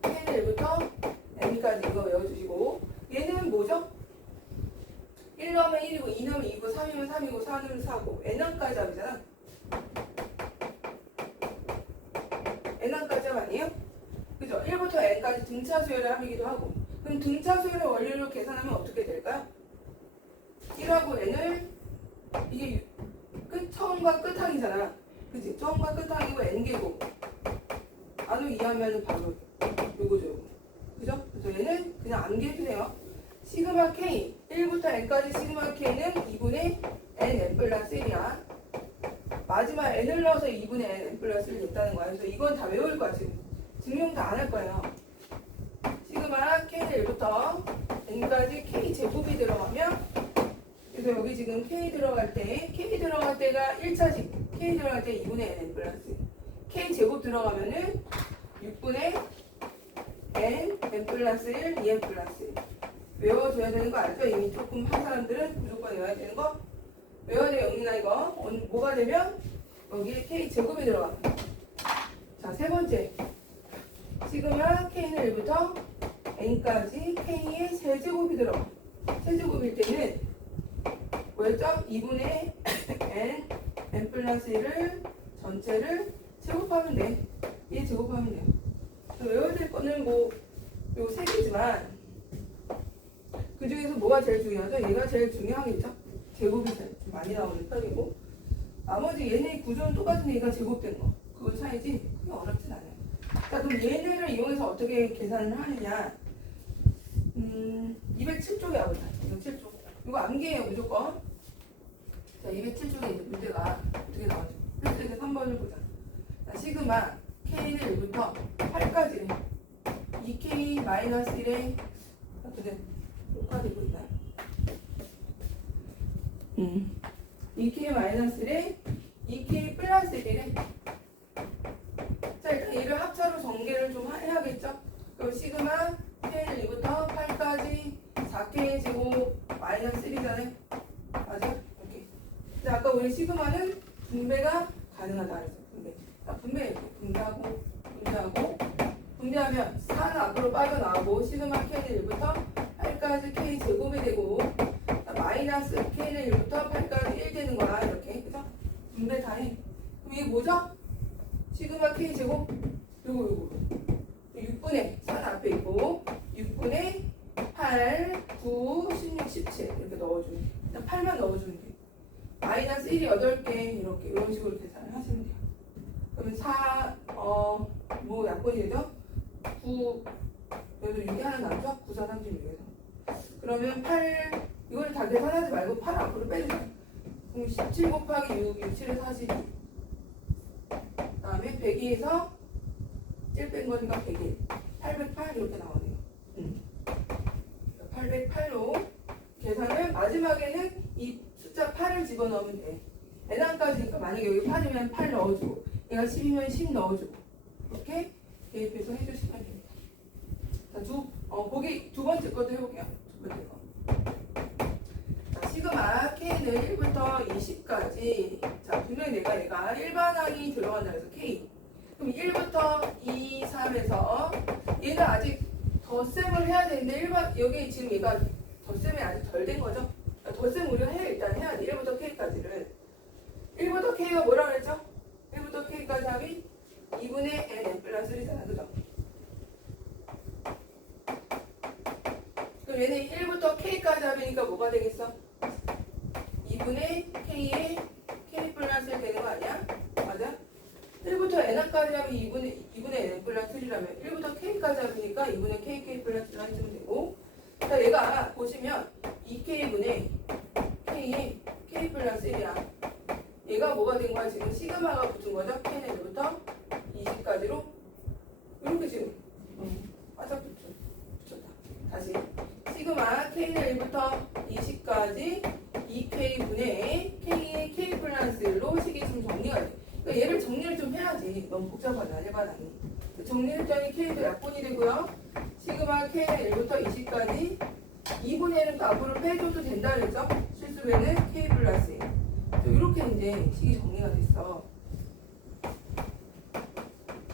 K는 1부터 N까지 이거 외워주시고, 얘는 뭐죠? 1 넣으면 1이고, 2 넣으면 2고, 3이면 3이고, 4 넣으면 4고, N항까지 합이잖아. N항까지 합 아니에요? 그죠? 1부터 N까지 등차 수열의 합이기도 하고. 그럼 등차 수열의 원리로 계산하면 어떻게 될까요? 1하고 N을, 이게 처음과 끝항이잖아. 그치? 처음과 끝항이고 N개고. 안으로 이해하면 바로 요거죠, 요거. 그죠? 그래서 얘는 그냥 암기해주세요. 시그마 K, 1부터 N까지 시그마 K는 2분의 N 플러스 1이야. 마지막 N을 넣어서 2분의 N 플러스 1이 됐다는 거야. 그래서 이건 다 외울 거야, 지금. 증명 다 안 할 거예요. 시그마 K는 1부터 N까지 K 제곱이 들어가면, 그래서 여기 지금 K 들어갈 때가 1차식. K 들어갈 때 2분의 N 플러스 1. K 제곱 들어가면은 6분의 N 플러스 1, 2N 플러스 1. 외워줘야 되는 거 알죠? 이미 조금 한 사람들은 무조건 외워야 되는 거. 외워야 돼요, 영민아 이거. 뭐가 되면 여기에 K 제곱이 들어가. 자, 세 번째. 시그마 K는 1부터 N까지 K의 세제곱이 들어가. 세제곱일 때는 뭐였죠? 2분의 N 플러스 1을 전체를 제곱하면 돼. 얘 제곱하면 돼요. 외워야 될 거는 뭐 요 세 개지만 그 중에서 뭐가 제일 중요하죠? 얘가 제일 중요하겠죠? 제곱이 제일 좀 많이 나오는 편이고, 나머지 얘네 구조는 똑같은 얘가 제곱된 거. 그건 차이지 그게 어렵진 않아요. 자, 그럼 얘네를 이용해서 어떻게 계산을 하느냐? 207쪽에 와보자. 207쪽. 이거 암기해요, 무조건. 자, 207쪽에 이제 문제가 어떻게 나오죠? 필수에서 3번을 보자. 자, 시그마 K는 1부터 8까지래. 2K-1에 어떻게 5까지 보자. 2K-1에 2K 플러스 1이래. 자, 일단 얘를 합차로 전개를 좀 해야겠죠? 그럼 시그마 K는 2부터 8까지 4K 제곱 마이너스 1이잖아요. 맞아? 이렇게. 근데 아까 우리 시그마는 분배가 가능하다 그랬어. 분배하면 4는 앞으로 빠져나오고, 시그마 K는 1부터 8까지 K 제곱이 되고, 마이너스 K는 1부터 8까지 1 되는 거야. 이렇게. 그죠? 분배 다 해. 그럼 이게 뭐죠? 시그마 K 제곱? 요거. 6분의 4는 앞에 있고, 6분의 8, 9, 16, 17 이렇게 넣어주면 돼. 일단 8만 넣어주면 돼. 마이너스 1이 8개 이렇게 이런 식으로 계산을 하시면 돼요. 그러면 4, 뭐 약분이 되죠? 9, 여기도 6이 하나 남죠? 9, 4, 36에서. 그러면 8, 이걸 다 계산하지 말고 8 앞으로 빼주세요. 그럼 17 곱하기 6, 6, 7에 42. 그 다음에 102에서 7 뺀 거니까 101. 808 이렇게 나오네요. 808로 계산을 마지막에는 이 숫자 8을 집어넣으면 돼. N항까지니까 만약에 여기 8이면 8 넣어주고, 얘가 10이면 10 넣어주고, 이렇게 대입해서 해주시면 됩니다. 자, 보기 두 번째 것도 해볼게요. 두 번째 거. 자, 시그마 K는 1부터 20까지. 자, 분명히 얘가 일반항이 들어간다 그래서 K. 그럼 1부터 2, 3에서 얘는 아직 덧셈을 해야 되는데 여기 지금 얘가 덧셈이 아직 덜 된 거죠? 덧셈 우리가 일단 해야 돼. 1부터 K까지를. 1부터 K가 뭐라 그랬죠? 1부터 K까지 합이 2분의 N 플러스 1이잖아. 그죠? 그럼 얘는 1부터 K까지 합이니까 뭐가 되겠어? 2분의 K의 K 플러스 1 되는 거 아니야? 맞아? 1부터 N까지 합이 2분의 N 플러스 1이라면 1부터 K까지 합이니까 2분의 K 플러스 1을 해주면 되고, 자, 얘가 보시면 2K분의 K의 K 플러스 1이야. 얘가 뭐가 된 거야? 지금 시그마가 붙은 거죠? K는 1부터 20까지로 이렇게 지금 바짝 붙였다. 다시 시그마 K는 1부터 20까지 2K분의 K의 K 플러스 1로 식이 좀 정리가 돼. 그러니까 얘를 정리를 좀 해야지. 너무 복잡하다. 일반항이. 정리했더니 K도 약분이 되고요. 시그마 K는 1부터 20까지 2분의 1은 또 앞으로 빼줘도 된다 그랬죠? 실수배는 K 플러스 1. 이렇게 이제 식이 정리가 됐어.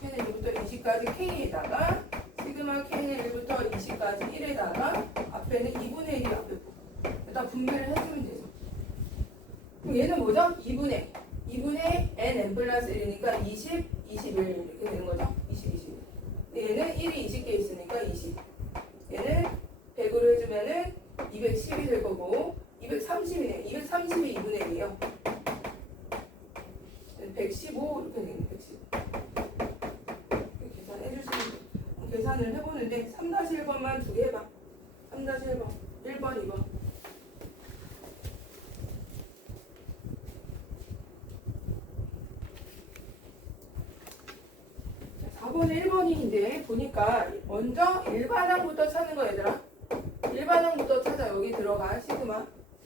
K는 1부터 20까지 K에다가 시그마 K는 1부터 20까지 1에다가 앞에는 2분의 1이 앞에 보고 일단 분배를 해주면 되죠. 그럼 얘는 뭐죠? 2분의 n 플러스 1이니까 20, 21 이렇게 되는 거죠? 20, 21. 얘는 1이 20개 있으니까 20. 얘는 100으로 해주면은 210이 될 거고 230이네. 230이 2분의 1이에요. 115 이렇게 되겠네. 115. 계산해 주시면 돼요. 계산을 해보는데 3-1번만 두 개 해봐. 3-1번. 1번, 2번. 4번에 1번인데 보니까 먼저 일반항부터 찾는 거 얘들아. 일반항부터 찾아. 여기 들어가.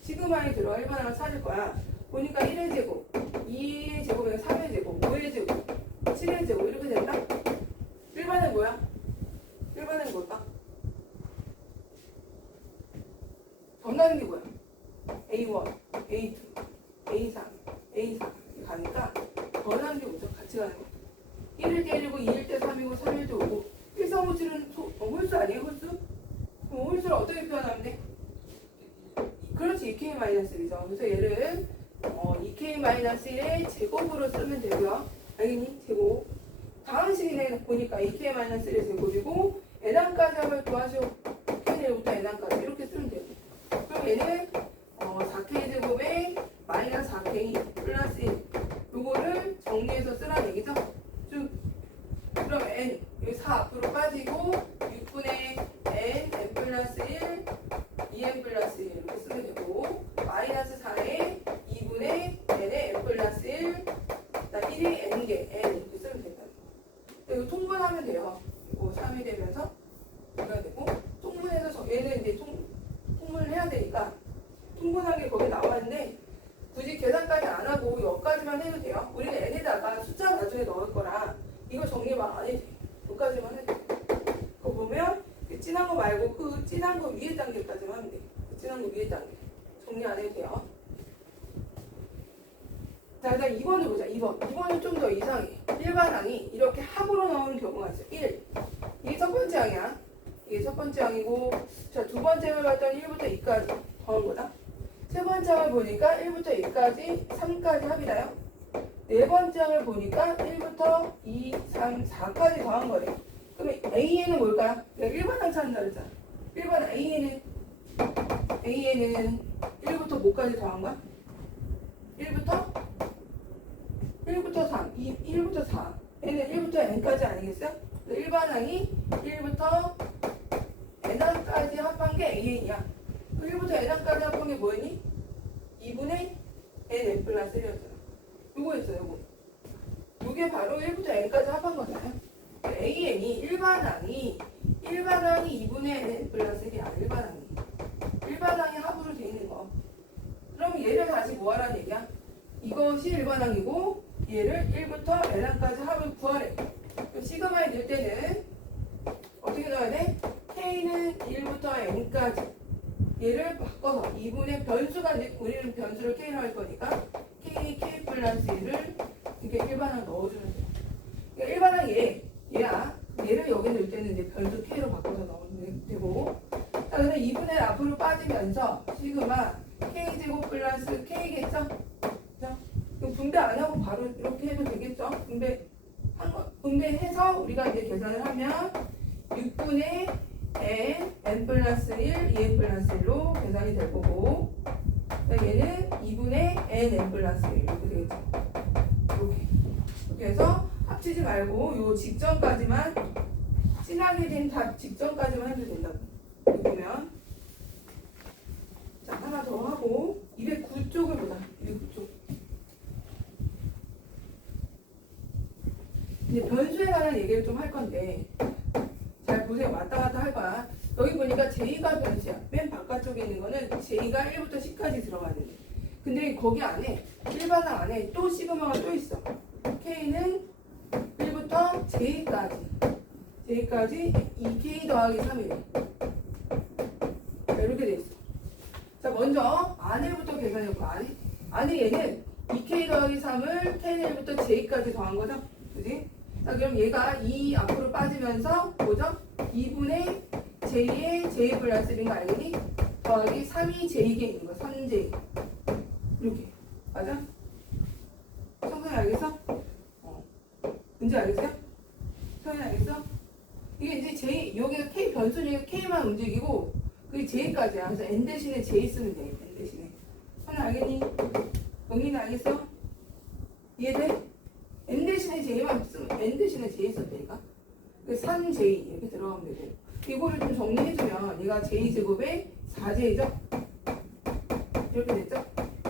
시그마에 들어가 일반항을 찾을 거야. 보니까 1의 제곱, 2의 제곱에 3의 제곱, 5의 제곱, 7의 제곱 이렇게 된다? 일반항 뭐야? 일반항이 뭘까? 전하는 게 뭐야? A1, A2, A3, A4 이렇게 가니까 전하는 게 뭐죠? 같이 가는 거. 1일 때 1이고 2일 때 3이고 3일 때 5고 1, 3, 5, 7은 홀수 아니에요? 홀수? 그럼 홀수를 어떻게 표현하면 돼? 그렇지 2K-1이죠. 그래서 얘를 2K-1의 제곱으로 쓰면 되고요. 알겠니? 제곱. 다음 식이네 보니까 2K-1의 제곱이고 n항까지 하면 도와줘. K는 1부터 n항까지 이렇게 쓰면 되고 그럼 얘는 4K 제곱에 마이너스 4K 플러스 1 요거를 정리해서 쓰라는 얘기죠. 그럼 n 여기 4 앞으로 빠지고 6분의 n 플러스 1 2n 플러스 1 이렇게 쓰면 되고 마이너스 4에 2분의 n의 n 플러스 1 1이 n개 n 이렇게 쓰면 된다. 이거 통분하면 돼요. 이거 3이 되면서 이래야 되고 통분해서 얘는 이제 통분을 해야 되니까 통분하는 게 거기 나왔는데 굳이 계산까지 안 하고 여기까지만 해도 돼요. 우리는 n에다가 숫자 나중에 넣을 거라 이거 정리 막 안 해도 돼. 여기까지만 해도 돼. 그거 보면 그 진한 거 말고 그 진한 거 위에 단계까지만 하면 돼. 그 진한 거 위에 단계. 정리 안 해도 돼요. 자, 일단 2번을 보자. 2번은 좀 더 이상해. 일반항이 이렇게 합으로 나오는 경우가 있어. 1. 이게 첫 번째 항이야. 이게 첫 번째 항이고, 자, 두 번째 항을 봤더니 1부터 2까지 더한 거다. 세 번째 항을 보니까 1부터 2까지, 3까지 합이다요. 네 번째 항을 보니까 1부터 2, 3, 4까지 더한 거래. 그러면 AN은 뭘까요? 내가 일반항 찾는다 그랬잖아. 일반 AN은 1부터 뭐까지 더한 거야? 1부터 3, 1부터 4. 얘는 1부터 n까지 아니겠어요? 일반항이 1부터 n항까지 합한 게 AN이야. 1부터 n항까지 합한 게 뭐였니? 2분의 n 플러스 1이었잖아. 요거였어요, 요거. 요게 바로 1부터 n까지 합한 거잖아요. AN이 일반항이 2분의 n 플러스 1이야. 일반항이 합으로 돼 있는 거. 그럼 얘를 다시 뭐 하라는 얘기야? 이것이 일반항이고 얘를 1부터 n항까지 합을 구하래. 시그마에 넣을 때는 어떻게 넣어야 돼? K는 1부터 n까지 얘를 바꿔서 2분의 변수가 이제 우리는 변수를 K로 할 거니까 K 플러스 1을 이렇게 일반항 넣어주면 돼요. 그러니까 일반항 얘야. 얘를 여기 넣을 때는 이제 변수 K로 바꿔서 넣으면 되고 자, 그래서 2분의 앞으로 빠지면서 시그마 K제곱 플러스 K겠죠? 그럼 분배 안 하고 바로 이렇게 해도 되겠죠? 분배해서 우리가 이제 계산을 하면 6분의 n 플러스 1, 2n 플러스 1로 계산이 될 거고 얘는 2분의 n 플러스 1 이렇게 되겠죠? 이렇게 해서 합치지 말고 요 직전까지만 진하게 된 답 직전까지만 해도 된다고. 여기 보면 자 하나 더 하고 209쪽을 보자. 209쪽. 이제 변수에 관한 얘기를 좀 할 건데 잘 보세요. 왔다 갔다 할 거야. 여기 보니까 J가 변수야. 맨 바깥쪽에 있는 거는 J가 1부터 10까지 들어가야 돼. 근데 거기 안에 일반항 안에 또 시그마가 또 있어. K는 1부터 J까지 2K 더하기 3이래. 이렇게 돼 있어. 자, 먼저 안에부터 계산해볼까? 안에 얘는 2K 더하기 3을 K1부터 J까지 더한 거죠? 그지? 자, 그럼 얘가 2 앞으로 빠지면서 뭐죠? 2분의 J의 J 플러스 1인 거 알겠니? 더하기 3이 J게 있는 거. 3J. 이렇게. 맞아? 성선이 알겠어? 문제 알겠어요? 성선이 알겠어? 이게 이제 J, 여기가 K 변수니까 K만 움직이고 그게 J까지야. 그래서 N 대신에 J 쓰면 돼. N 대신에. 성선이 알겠니? 영희는 알겠어? 이해돼? N 대신에 J만 쓰면 N 대신에 J 써도 되니까. 3J 이렇게 들어가면 되고 이거를 좀 정리해주면 얘가 J제곱의 4J죠? 이렇게 됐죠?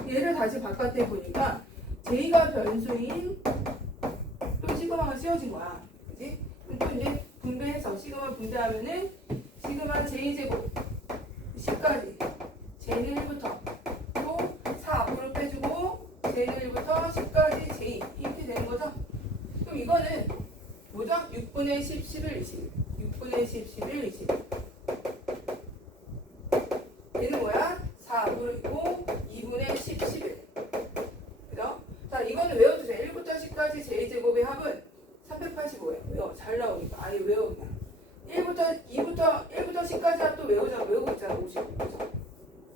얘를 다시 바깥에 보니까 J가 변수인 또 시그마가 씌워진 거야. 그치? 그럼 또 이제 분배해서 시그마 분배하면은 시그마 J제곱 10까지 J는 1부터 또 4 앞으로 빼주고 J는 1부터 10까지 J 이렇게 되는 거죠? 그럼 이거는 뭐죠? 6분의 10, 11, 20 6분의 10, 11, 20 얘는 뭐야? 4 앞으로 있고 2분의 10, 11 그죠? 자, 이거는 외워주세요. 1부터 10까지 J제곱의 합은 385예요. 외워. 잘 나오니까 아예 외워 그냥 1부터 10까지 합도 외우자고 외우고 있잖아. 55 그죠?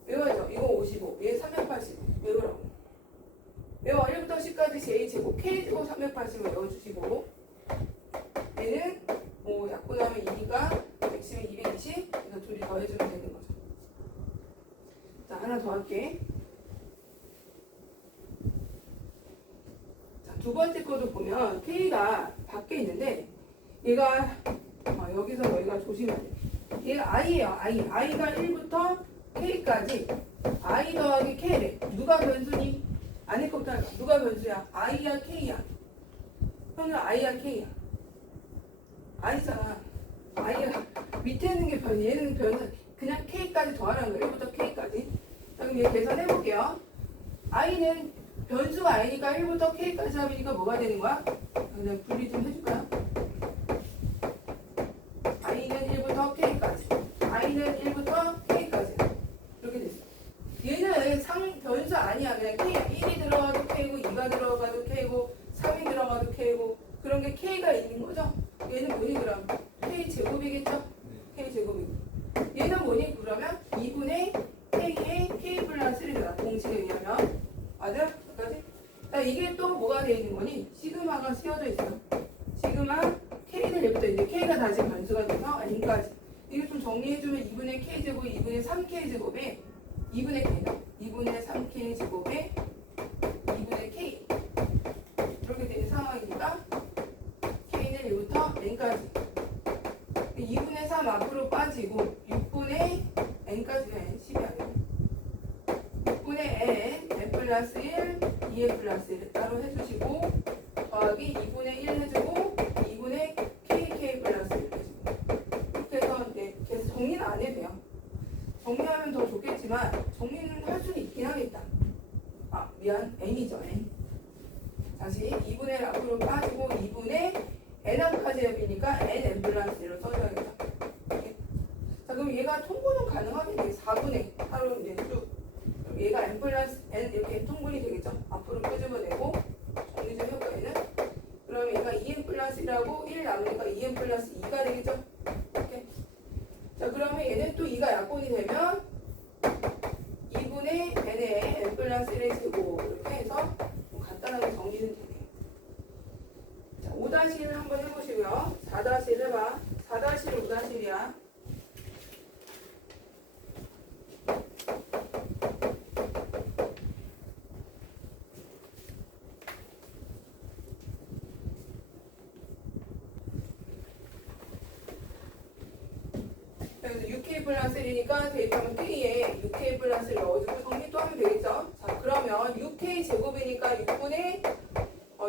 외워야죠. 이거 55 얘 385 외우라고 외워. 1부터 10까지 J제곱 K제곱 380을 외워주시고 얘는 뭐 약분하면 2가 110이 220 그래서 둘이 더해주면 되는 거죠. 자, 하나 더 할게. 자, 두 번째 거도 보면 K가 밖에 있는데 얘가 여기서 너희가 조심해야 돼. 얘가 I예요. I가 1부터 K까지 I 더하기 K래. 누가 변수니? 안에 거부터 할까? 누가 변수야? I야 K야? 형은 I야 K야? 아니잖아. I가 밑에 있는 게 변이 얘는 변수 그냥 K까지 더하라는 거예요. 1부터 K까지. 자, 그럼 얘 계산해볼게요. I는 변수가 I니까 1부터 K까지 하니까 뭐가 되는 거야? 그냥 분리 좀 해줄까요? I는 1부터 K까지 I는 1부터 K까지 이렇게 됐어. 얘는 변수 아니야. 그냥 K야. 1이 들어가도 K고 2가 들어가도 K고 3이 들어가도 K고 그런 게 K가 있는 거죠? 얘는 뭐니 그럼? K제곱이겠죠? K제곱이고 얘는 뭐니 그러면? 2분의 K의 K 플러스 1이잖아. 공식에 의하면 맞아? 여기까지? 자, 이게 또 뭐가 되어 있는 거니? 시그마가 씌워져 있어요. 시그마 K는 여기부터 이제 K가 다시 변수가 돼서 N까지 이거 좀 정리해주면 2분의 K제곱 2분의 3K제곱에 2분의 K다. 2분의 3K제곱에 2분의 K 이렇게 되는 상황이니까 K는 1부터 N까지 2분의 3 앞으로 빠지고 6분의 N까지가 N 10이 아니고 6분의 N 플러스 1 2N 플러스 1 따로 해주시고 더하기 2분의 1 해주고 2분의 KK 플러스 1 해주고 이렇게 해서 이제 계속 정리는 안 해도 돼요. 정리하면 더 좋겠지만 정리는 할 수는 있긴 하겠다. 미안 N이죠 N. 다시 2분의 1 앞으로 빠지고 2분의 N함까지 합이니까 N 플러스 1로 써줘야겠다. 이렇게. 자, 그럼 얘가 통분은 가능하겠네. 4분의 하루 이제 쭉 그럼 얘가 N 플러스 N 이렇게 통분이 되겠죠. 앞으로 끄집어내고 정리 좀 해볼까 얘는. 그러면 얘가 2N 플러스 1하고 1 남으니까 2N 플러스 2가 되겠죠. 이렇게. 자, 그러면 얘는 또 2가 약분이 되면 2분의 N의 N 플러스 1의 제곱 이렇게 해서 뭐 간단하게 정리는 되네요. 자, 5-1을 한번 해보시고요. 4-1 해봐. 4-1, 5-1이야. 그래서 6K 플러스 1이니까 대입하면 K에 6K 플러스를 넣어주고 정리 또 하면 되겠죠. 자, 그러면 6K 제곱이니까 6분의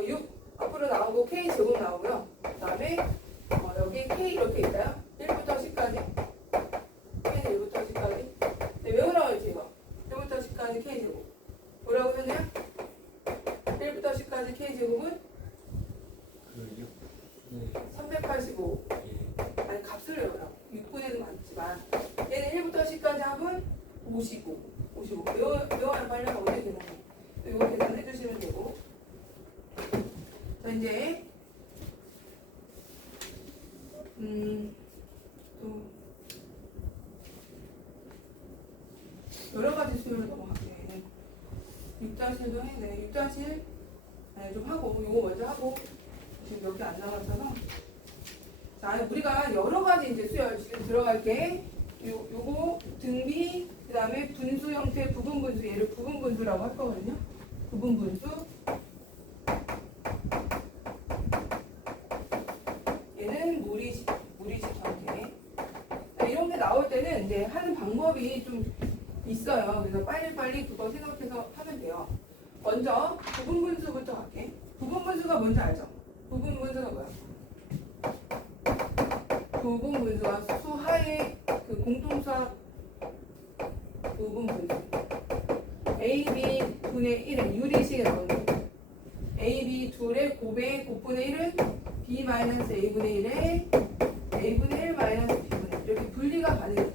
6 앞으로 나오고 K 제곱 나오고요. 그 다음에 여기 K 이렇게 있어요. 1부터 10까지 K는 1부터 10까지 네, 외우라고 했지 이거. 1부터 10까지 K 제곱 뭐라고 마이너스 k제곱은 그 6분의 385. 1. 아니 값을 외워라. 6분에는 많지만 얘는 1부터 10까지 합은 55. 55. 외워야 빨리 하고 어떻게 되는 거예요? 이거 계산해 주시면 되고. 자 이제 또 여러 가지 수요를 넘어갈게. 6-1도 해야 돼. 6-1 좀 하고 요거 먼저 하고 지금 몇 개 안 남았어서. 자, 우리가 여러 가지 이제 수열 지금 들어갈게. 요거 등비, 그 다음에 분수 형태 부분 분수, 얘를 부분 분수라고 할 거거든요. 부분 분수. 얘는 무리식 형태. 자, 이런 게 나올 때는 이제 하는 방법이 좀 있어요. 그래서 빨리빨리 그거 생각해서 하면 돼요. 먼저 부분 분수부터 할게. 부분 분수가 뭔지 알죠? 부분 분수가 뭐야? 부분 분수가 수하의 그 공통수학 부분 분수 AB 분의 1은 유리식에 나오는 거. AB 둘의 곱의 곱분의 1은 B 마이너스 A분의 1에 A분의 1 마이너스 B분의 1 이렇게 분리가 가능해요.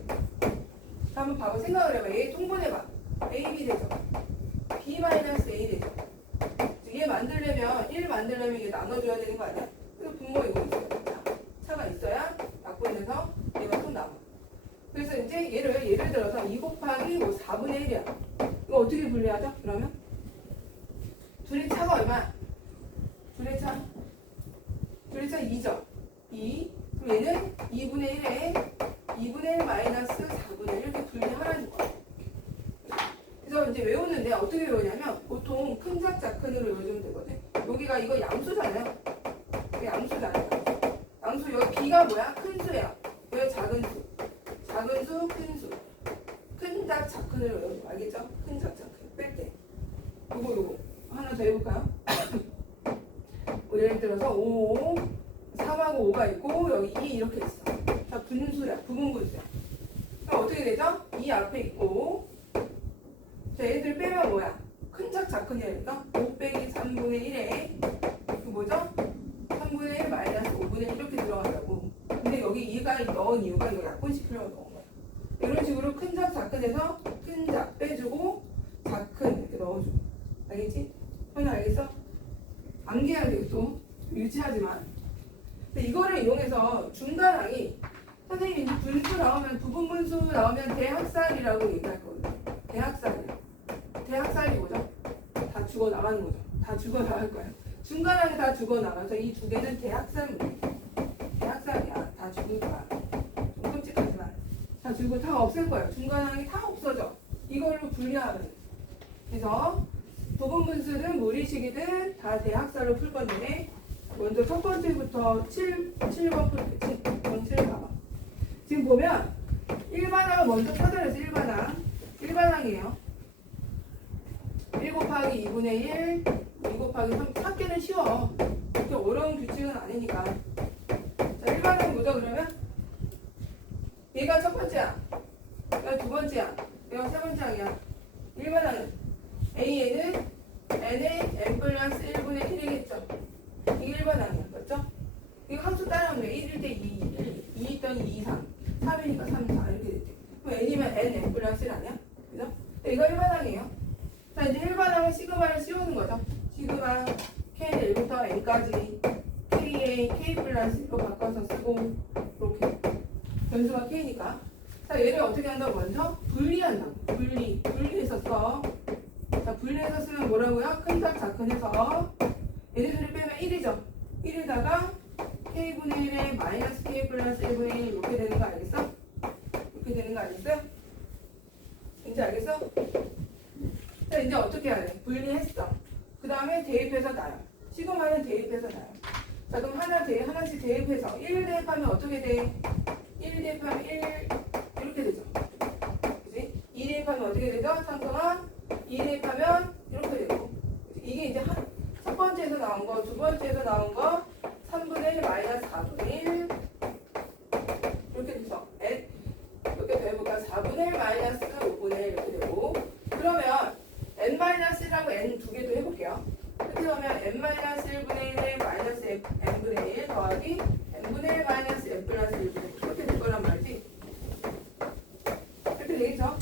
한번 봐봐. 생각을 해봐. 얘 통분해봐. AB 되죠? B 마이너스 A 되죠? 얘 만들려면 1 만들려면 이게 나눠줘야 되는 거 아니야? 그래서 분모 이거 있어야 된다. 차가 있어야 약분해서 얘가 또 남아. 그래서 이제 예를 들어서 2 곱하기 뭐 4분의 1이야. 이거 어떻게 분리하죠? 그러면 둘의 차가 얼마야? 둘의 차 2죠. 2. 그럼 얘는 2분의 1에 2분의 1 마이너스 4분의 1 이렇게 분리하라는 거야. 그래서 이제 외우는데 어떻게 외우냐면 보통 큰 작 작큰으로 외워주면 되거든. 여기가 이거 양수잖아요. 이게 양수잖아요. 양수 여기 B가 뭐야? 큰 수야. 여기 작은 수. 작은 수, 큰 수. 큰 작 작큰으로 외워줘. 알겠죠? 큰 작 작큰. 뺄 때. 요거 하나 더 해볼까요? 예를 들어서 5, 3하고 5가 있고 여기 2 이렇게 있어. 자, 분수야. 부분 분수야. 그럼 어떻게 되죠? 2 앞에 있고 자, 얘들 빼면 뭐야? 큰 작 작큰이니까 5 빼기 3분의 1에 그 뭐죠? 3분의 1 마이너스 5분의 1 이렇게 들어간다고. 근데 여기 2가 넣은 이유가 이거 약분시키려고 넣은 거야. 이런 식으로 큰 작 작큰에서 큰 작 빼주고 작큰 이렇게 넣어주고. 알겠지? 하나 알겠어? 암기해야 되겠어. 유치하지만. 근데 이거를 이용해서 중간항이 선생님이 이제 분수 나오면 부분 분수 나오면 대학살이라고 얘기할 거예요. 대학살이야. 대학살이 뭐죠? 다 죽어 나가는 거죠. 다 죽어 나갈 거예요. 중간항이 다 죽어 나가서 이 두 개는 대학살 문제. 대학살이야. 다 죽을 거야. 좀 끔찍하지만 다 죽고 다 없앨 거예요. 중간항이 다 없어져. 이걸로 분리하면. 그래서 부분 분수든 무리식이든 다 대학살로 풀 건데 먼저 첫 번째부터 7번 풀게. 7 봐봐. 지금 보면 일반항을 먼저 찾아내서 일반항이에요. 1 곱하기 2분의 1, 2 곱하기 3. 찾기는 쉬워. 그렇게 어려운 규칙은 아니니까. 자, 일반항 뭐죠 그러면? 얘가 첫 번째야. 얘가 두 번째야. 얘가 세 번째 항이야. 일반항은 A에는 N의 N 플러스 1분의 1이겠죠. 이게 일반항이야. 맞죠? 이거 함수 따라하면 1일 때 2, 2 있더니 2, 3, 3이니까 3, 4 이렇게 됐지. 그럼 N이면 N 플러스 1 아니야? 그죠? 이거 일반항이에요. 자, 이제 일반항은 시그마를 씌우는 거죠. 시그마 K는 1부터 N까지 K에 K 플러스 1로 바꿔서 쓰고 이렇게 변수가 K니까. 자, 얘를 어떻게 한다고 먼저? 분리한다고. 분리해서 써. 자, 분리해서 쓰면 뭐라고요? 큰 작 작은해서 얘네들을 빼면 1이죠. 1에다가 K분의 1에 마이너스 K 플러스 1분의 1 이렇게 되는 거 알겠어? 이렇게 되는 거 알겠어요? 이제 알겠어? 자, 이제 어떻게 해야 돼? 분리했어. 그 다음에 대입해서 나요. 시그마는 대입해서 나요. 자, 그럼 하나씩 대입해서 1 대입하면 어떻게 돼? 1 대입하면 1 이렇게 되죠. 그치? 2 대입하면 어떻게 되죠? 상성아 2 대입하면 이렇게 되고. 이게 이제 첫 번째에서 나온 거, 두 번째에서 나온 거 3분의 1 마이너스 4분의 1 이렇게 돼서 이렇게 되니까 4분의 1 마이너스 5분의 1 이렇게 되고. 그러면 n 마이너스 1하고 n 두 개도 해볼게요. 이렇게 하면 n 1-1분의 1에 마이너스 n분의 1 더하기 n분의 1 마이너스 n 플러스 1분의 1 이렇게 될 거란 말이지. 이렇게 되겠죠?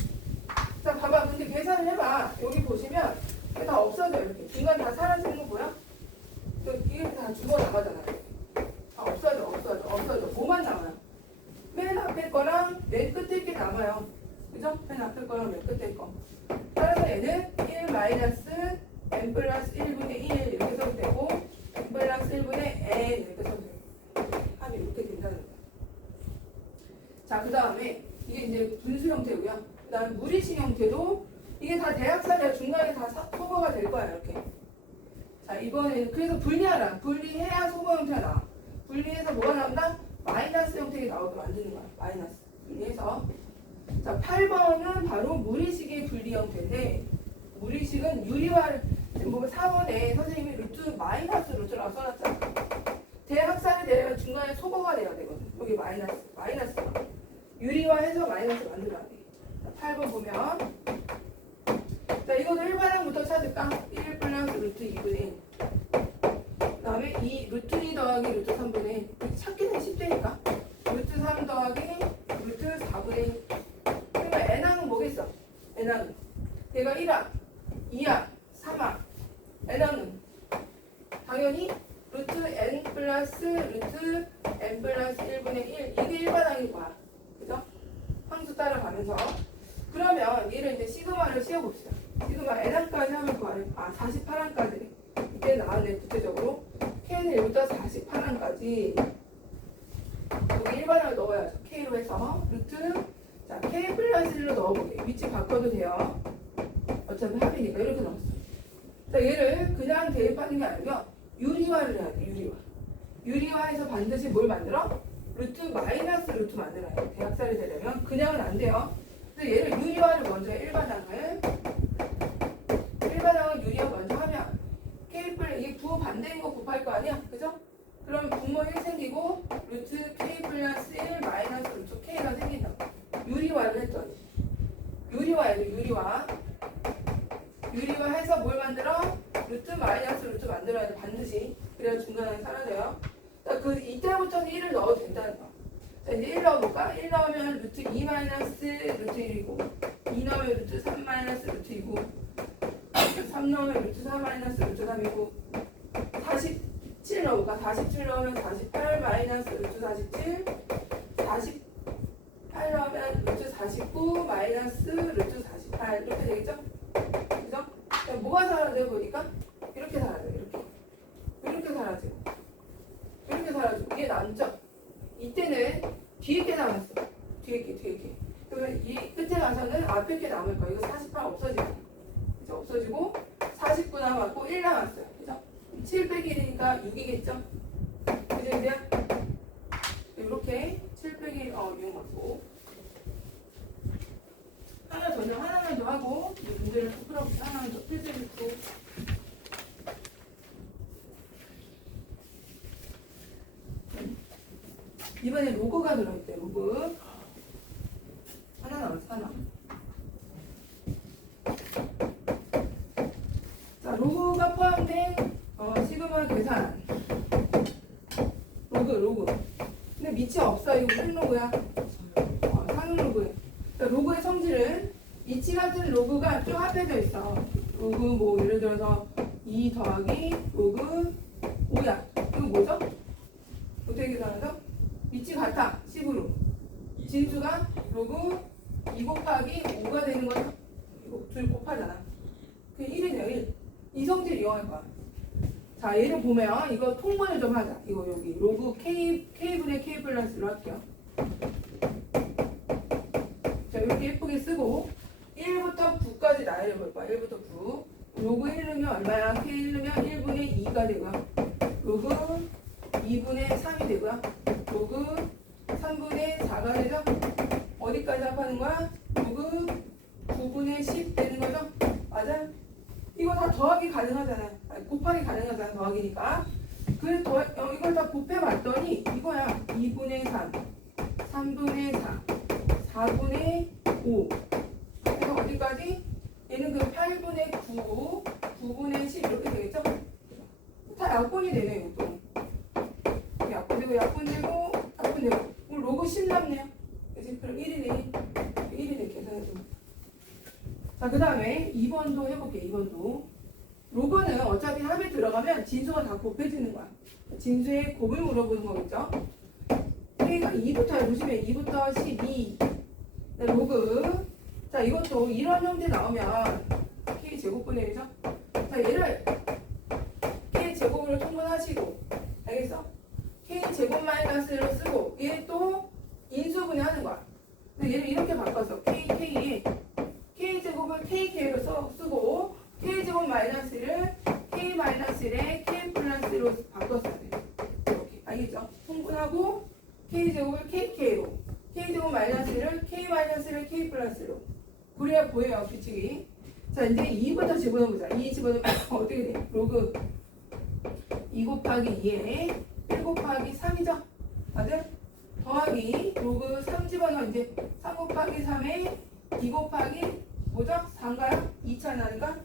자, 봐봐. 근데 계산을 해봐. 여기 보시면 이게 다 없어져. 이렇게 중간 다 사라지는 거 보여? 이게 다 죽어 나가잖아. 다 없어져. 뭐만 남아요? 맨 앞에 거랑 맨 끝에 게 남아요. 그죠? 맨 앞에 거랑 맨 끝에 거. 따라서 얘는 1 마이너스 n 플러스 1분의 1 이렇게 써도 되고 n 플러스 1분의 n 이렇게 써도 되고 합이 이렇게 된다는 거야. 자, 그 다음에 이게 이제 분수 형태고요. 그 다음에 무리식 형태도 이게 다 대학살이야. 중간에 다 소거가 될 거야. 이렇게. 자, 이번에는 그래서 분리하라. 분리해야 소거 형태가 나와. 분리해서 뭐가 나온다? 마이너스 형태가 나오게 만드는 거야. 마이너스. 분리해서. 자, 8번은 바로 무리식의 분리 형태인데 무리식은 유리화를 지금 보면 4번에 선생님이 루트 마이너스 루트라고 써놨잖아. 대학살이 되려면 중간에 소거가 돼야 되거든. 여기 마이너스. 유리화해서 마이너스 만들어야 돼. 자, 8번 보면 자, 이것도 1반항부터 찾을까? 1 플러스 루트 2분의 1. 그 다음에 이 루트 2 더하기 루트 3분의 1. 찾기는 쉽다니까. 루트 3 더하기 루트 4분의 1. 그러니까 n항은 뭐겠어? n항은 얘가 1항, 2항, 3항. n항은 당연히 루트 n 플러스 루트 n 플러스 1분의 1. 이게 1반항일 거야. 그죠? 함수 따라가면서. 그러면 얘를 이제 시그마를 씌워봅시다. 시그마 n항까지 하면 구하래. 48항까지. 이때 나왔네, 구체적으로. k는 1부터 48항까지. 여기 1반항을 넣어야죠. k로 해서. 루트, 자, k 플러스 1로 넣어보게. 위치 바꿔도 돼요. 어차피 합이니까 이렇게 넣었어. 자, 얘를 그냥 대입하는 게 아니라 유리화를 해야 돼, 유리화해서 반드시 뭘 만들어? 루트 마이너스 루트 만들어야 돼. 대학살이 되려면. 그냥은 안 돼요. 그래서 얘를 유리화를 먼저 해. 1반항을 유리화 먼저 하면 K플 이게 부호 반대인 거 곱할 거 아니야? 그죠? 그러면 분모 1 생기고 루트 K 플러스 1 마이너스 루트 K가 생긴다. 유리화를 했더니 유리화해서 뭘 만들어? 루트 마이너스 루트 만들어야 돼. 반드시. 그래야 중간에 사라져요. 자, 이때부터는 1을 넣어도 된다는 거. 자, 이제 1 넣어볼까? 1 넣으면 루트 2 마이너스 루트 1이고 2 넣으면 루트 3 마이너스 루트 2고 3 넣으면 루트 4 마이너스 루트 3이고 47 넣어볼까? 47 넣으면 48 마이너스 루트 47 48 넣으면 루트 49 마이너스 루트 48 이렇게 되겠죠? 그죠? 자, 뭐가 사라져 보니까 이렇게 사라져. 이렇게 사라지고 이게 남죠? 이때는 뒤에 게 남았어. 뒤에 게. 그러면 이 끝에 가서는 앞에 게 남을 거야. 이거 48 없어지고. 그죠? 없어지고 49 남았고 1 남았어요. 그죠? 7 빼기 1이니까 6이겠죠? 그죠? 이제 이렇게 7 빼기 1, 6 맞고. 하나만 더 하고 이 문제를 또 풀어볼게요. 하나만 더 필수를 또. 이번에 로그가 들어있대. 로그 하나 남았어. 하나. 자, 로그가 포함된 시그마 계산. 로그. 근데 밑이 없어. 이거 무슨 로그야? 상용 로그야. 로그의 성질은 위치 같은 로그가 쭉 합해져 있어. 로그 뭐 예를 들어서 2 더하기 로그 5야. 이거 뭐죠? 어떻게 계산하죠? 위치 같아. 10으로. 진수가 로그 2 곱하기 5가 되는 거죠? 이거 둘 곱하잖아. 그 1이 돼요. 1. 이 성질 이용할 거야. 자, 얘를 보면 이거 통분을 좀 하자. 이거 여기 로그 K분의 K 플러스로 할게요. 자, 이렇게 예쁘게 쓰고 1부터 9까지 나열해 볼 거야. 1부터 9. 로그 1 넣으면 얼마야? K 1 넣으면 1분의 2가 되고요. 로그 2분의 3이 되고요. 로그 3분의 4가 되죠? 어디까지 합하는 거야? 로그 9분의 10 되는 거죠? 맞아? 이거 다 더하기 가능하잖아요. 아니, 곱하기 가능하잖아. 더하기니까. 그래서 이걸 다 곱해봤더니 이거야. 2분의 3, 3분의 4, 4분의 5. 그래서 어디까지? 얘는 그 8분의 9, 9분의 10 이렇게 되겠죠? 다 다 약분이 되네, 이것도. 약분되고, 약분되고, 약분되고. 그럼 로그 10 남네요. 그치? 그럼 1이네. 1이네, 계산해주면. 자, 그 다음에 2번도 해볼게, 2번도. 로그는 어차피 합에 들어가면 진수가 다 곱해지는 거야. 진수의 곱을 물어보는 거겠죠? K가 2부터 보시면 2부터 12. 로그. 자, 이것도 이런 형태 나오면 K 제곱분의 1이죠? 자, 얘를 K 제곱으로 통분하시고, 알겠어? K 제곱 마이너스를 쓰고, 얘 또 인수분해 하는 거야. 근데 얘를 이렇게 바꿔서 K에 K 제곱을 KK로 쓰고, K 제곱 마이너스를 K 마이너스에 K 플러스로 바꿨어야 돼. 이렇게. 알겠죠? 통분하고, K 제곱을 KK로, K 제곱 마이너스를 K 마이너스를 K 플러스로. 그래야 보여요, 규칙이. 자, 이제 2부터 집어넣어보자. 2 집어넣으면 어떻게 돼? 로그 2 곱하기 2에 1 곱하기 3이죠? 맞아? 더하기 로그 3 집어넣어. 이제 3 곱하기 3에 2 곱하기 뭐죠? 4인가요? 2차 나니까?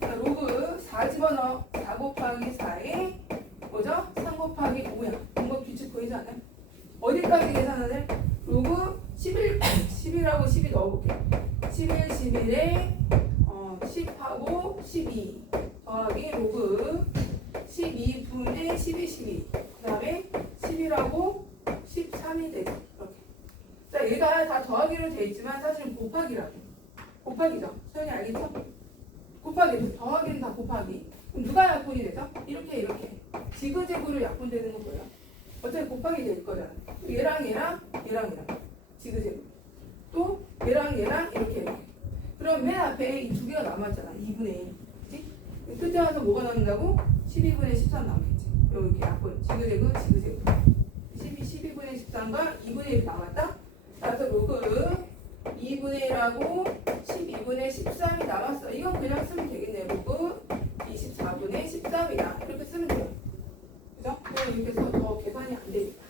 자, 로그 4 집어넣어. 4 곱하기 4에 뭐죠? 3 곱하기 5야. 이거 규칙 보이지 않아요? 어디까지 계산하래? 로그 11하고 12 넣어볼게. 11, 11에 10하고 12 더하기 로그 12분의 12, 12. 그 다음에 11하고 13이 되죠. 이렇게. 자, 얘가 다 더하기로 돼 있지만 사실은 곱하기라고. 곱하기죠. 소연이 알겠죠? 곱하기. 더하기는 다 곱하기. 그럼 누가 약분이 되죠? 이렇게. 지그재그로 약분되는 건 뭐예요? 어차피 곱하기 될 거잖아. 얘랑 지그재그. 또 얘랑 이렇게. 그럼 맨 앞에 이 두 개가 남았잖아. 2분의 1. 그치? 끝에 와서 뭐가 남는다고? 12분의 13 남겠지. 이렇게 약분. 지그재그. 12분의 13과 2분의 1이 남았다. 따라서 로그 2분의 1하고 12분의 13이 남았어. 이건 그냥 쓰면 되겠네요. 로그 24분의 13이다. 이렇게 쓰면 돼요. 그죠? 그럼 이렇게 해서 더 계산이 안 되니까.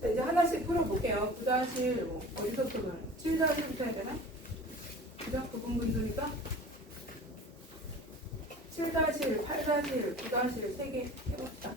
자, 이제 하나씩 풀어볼게요. 9-1 뭐 어디서 풀어요? 7-1부터 해야 되나? 그죠? 부분 분수니까 7-1, 8-1, 9-1 3개 해봅시다.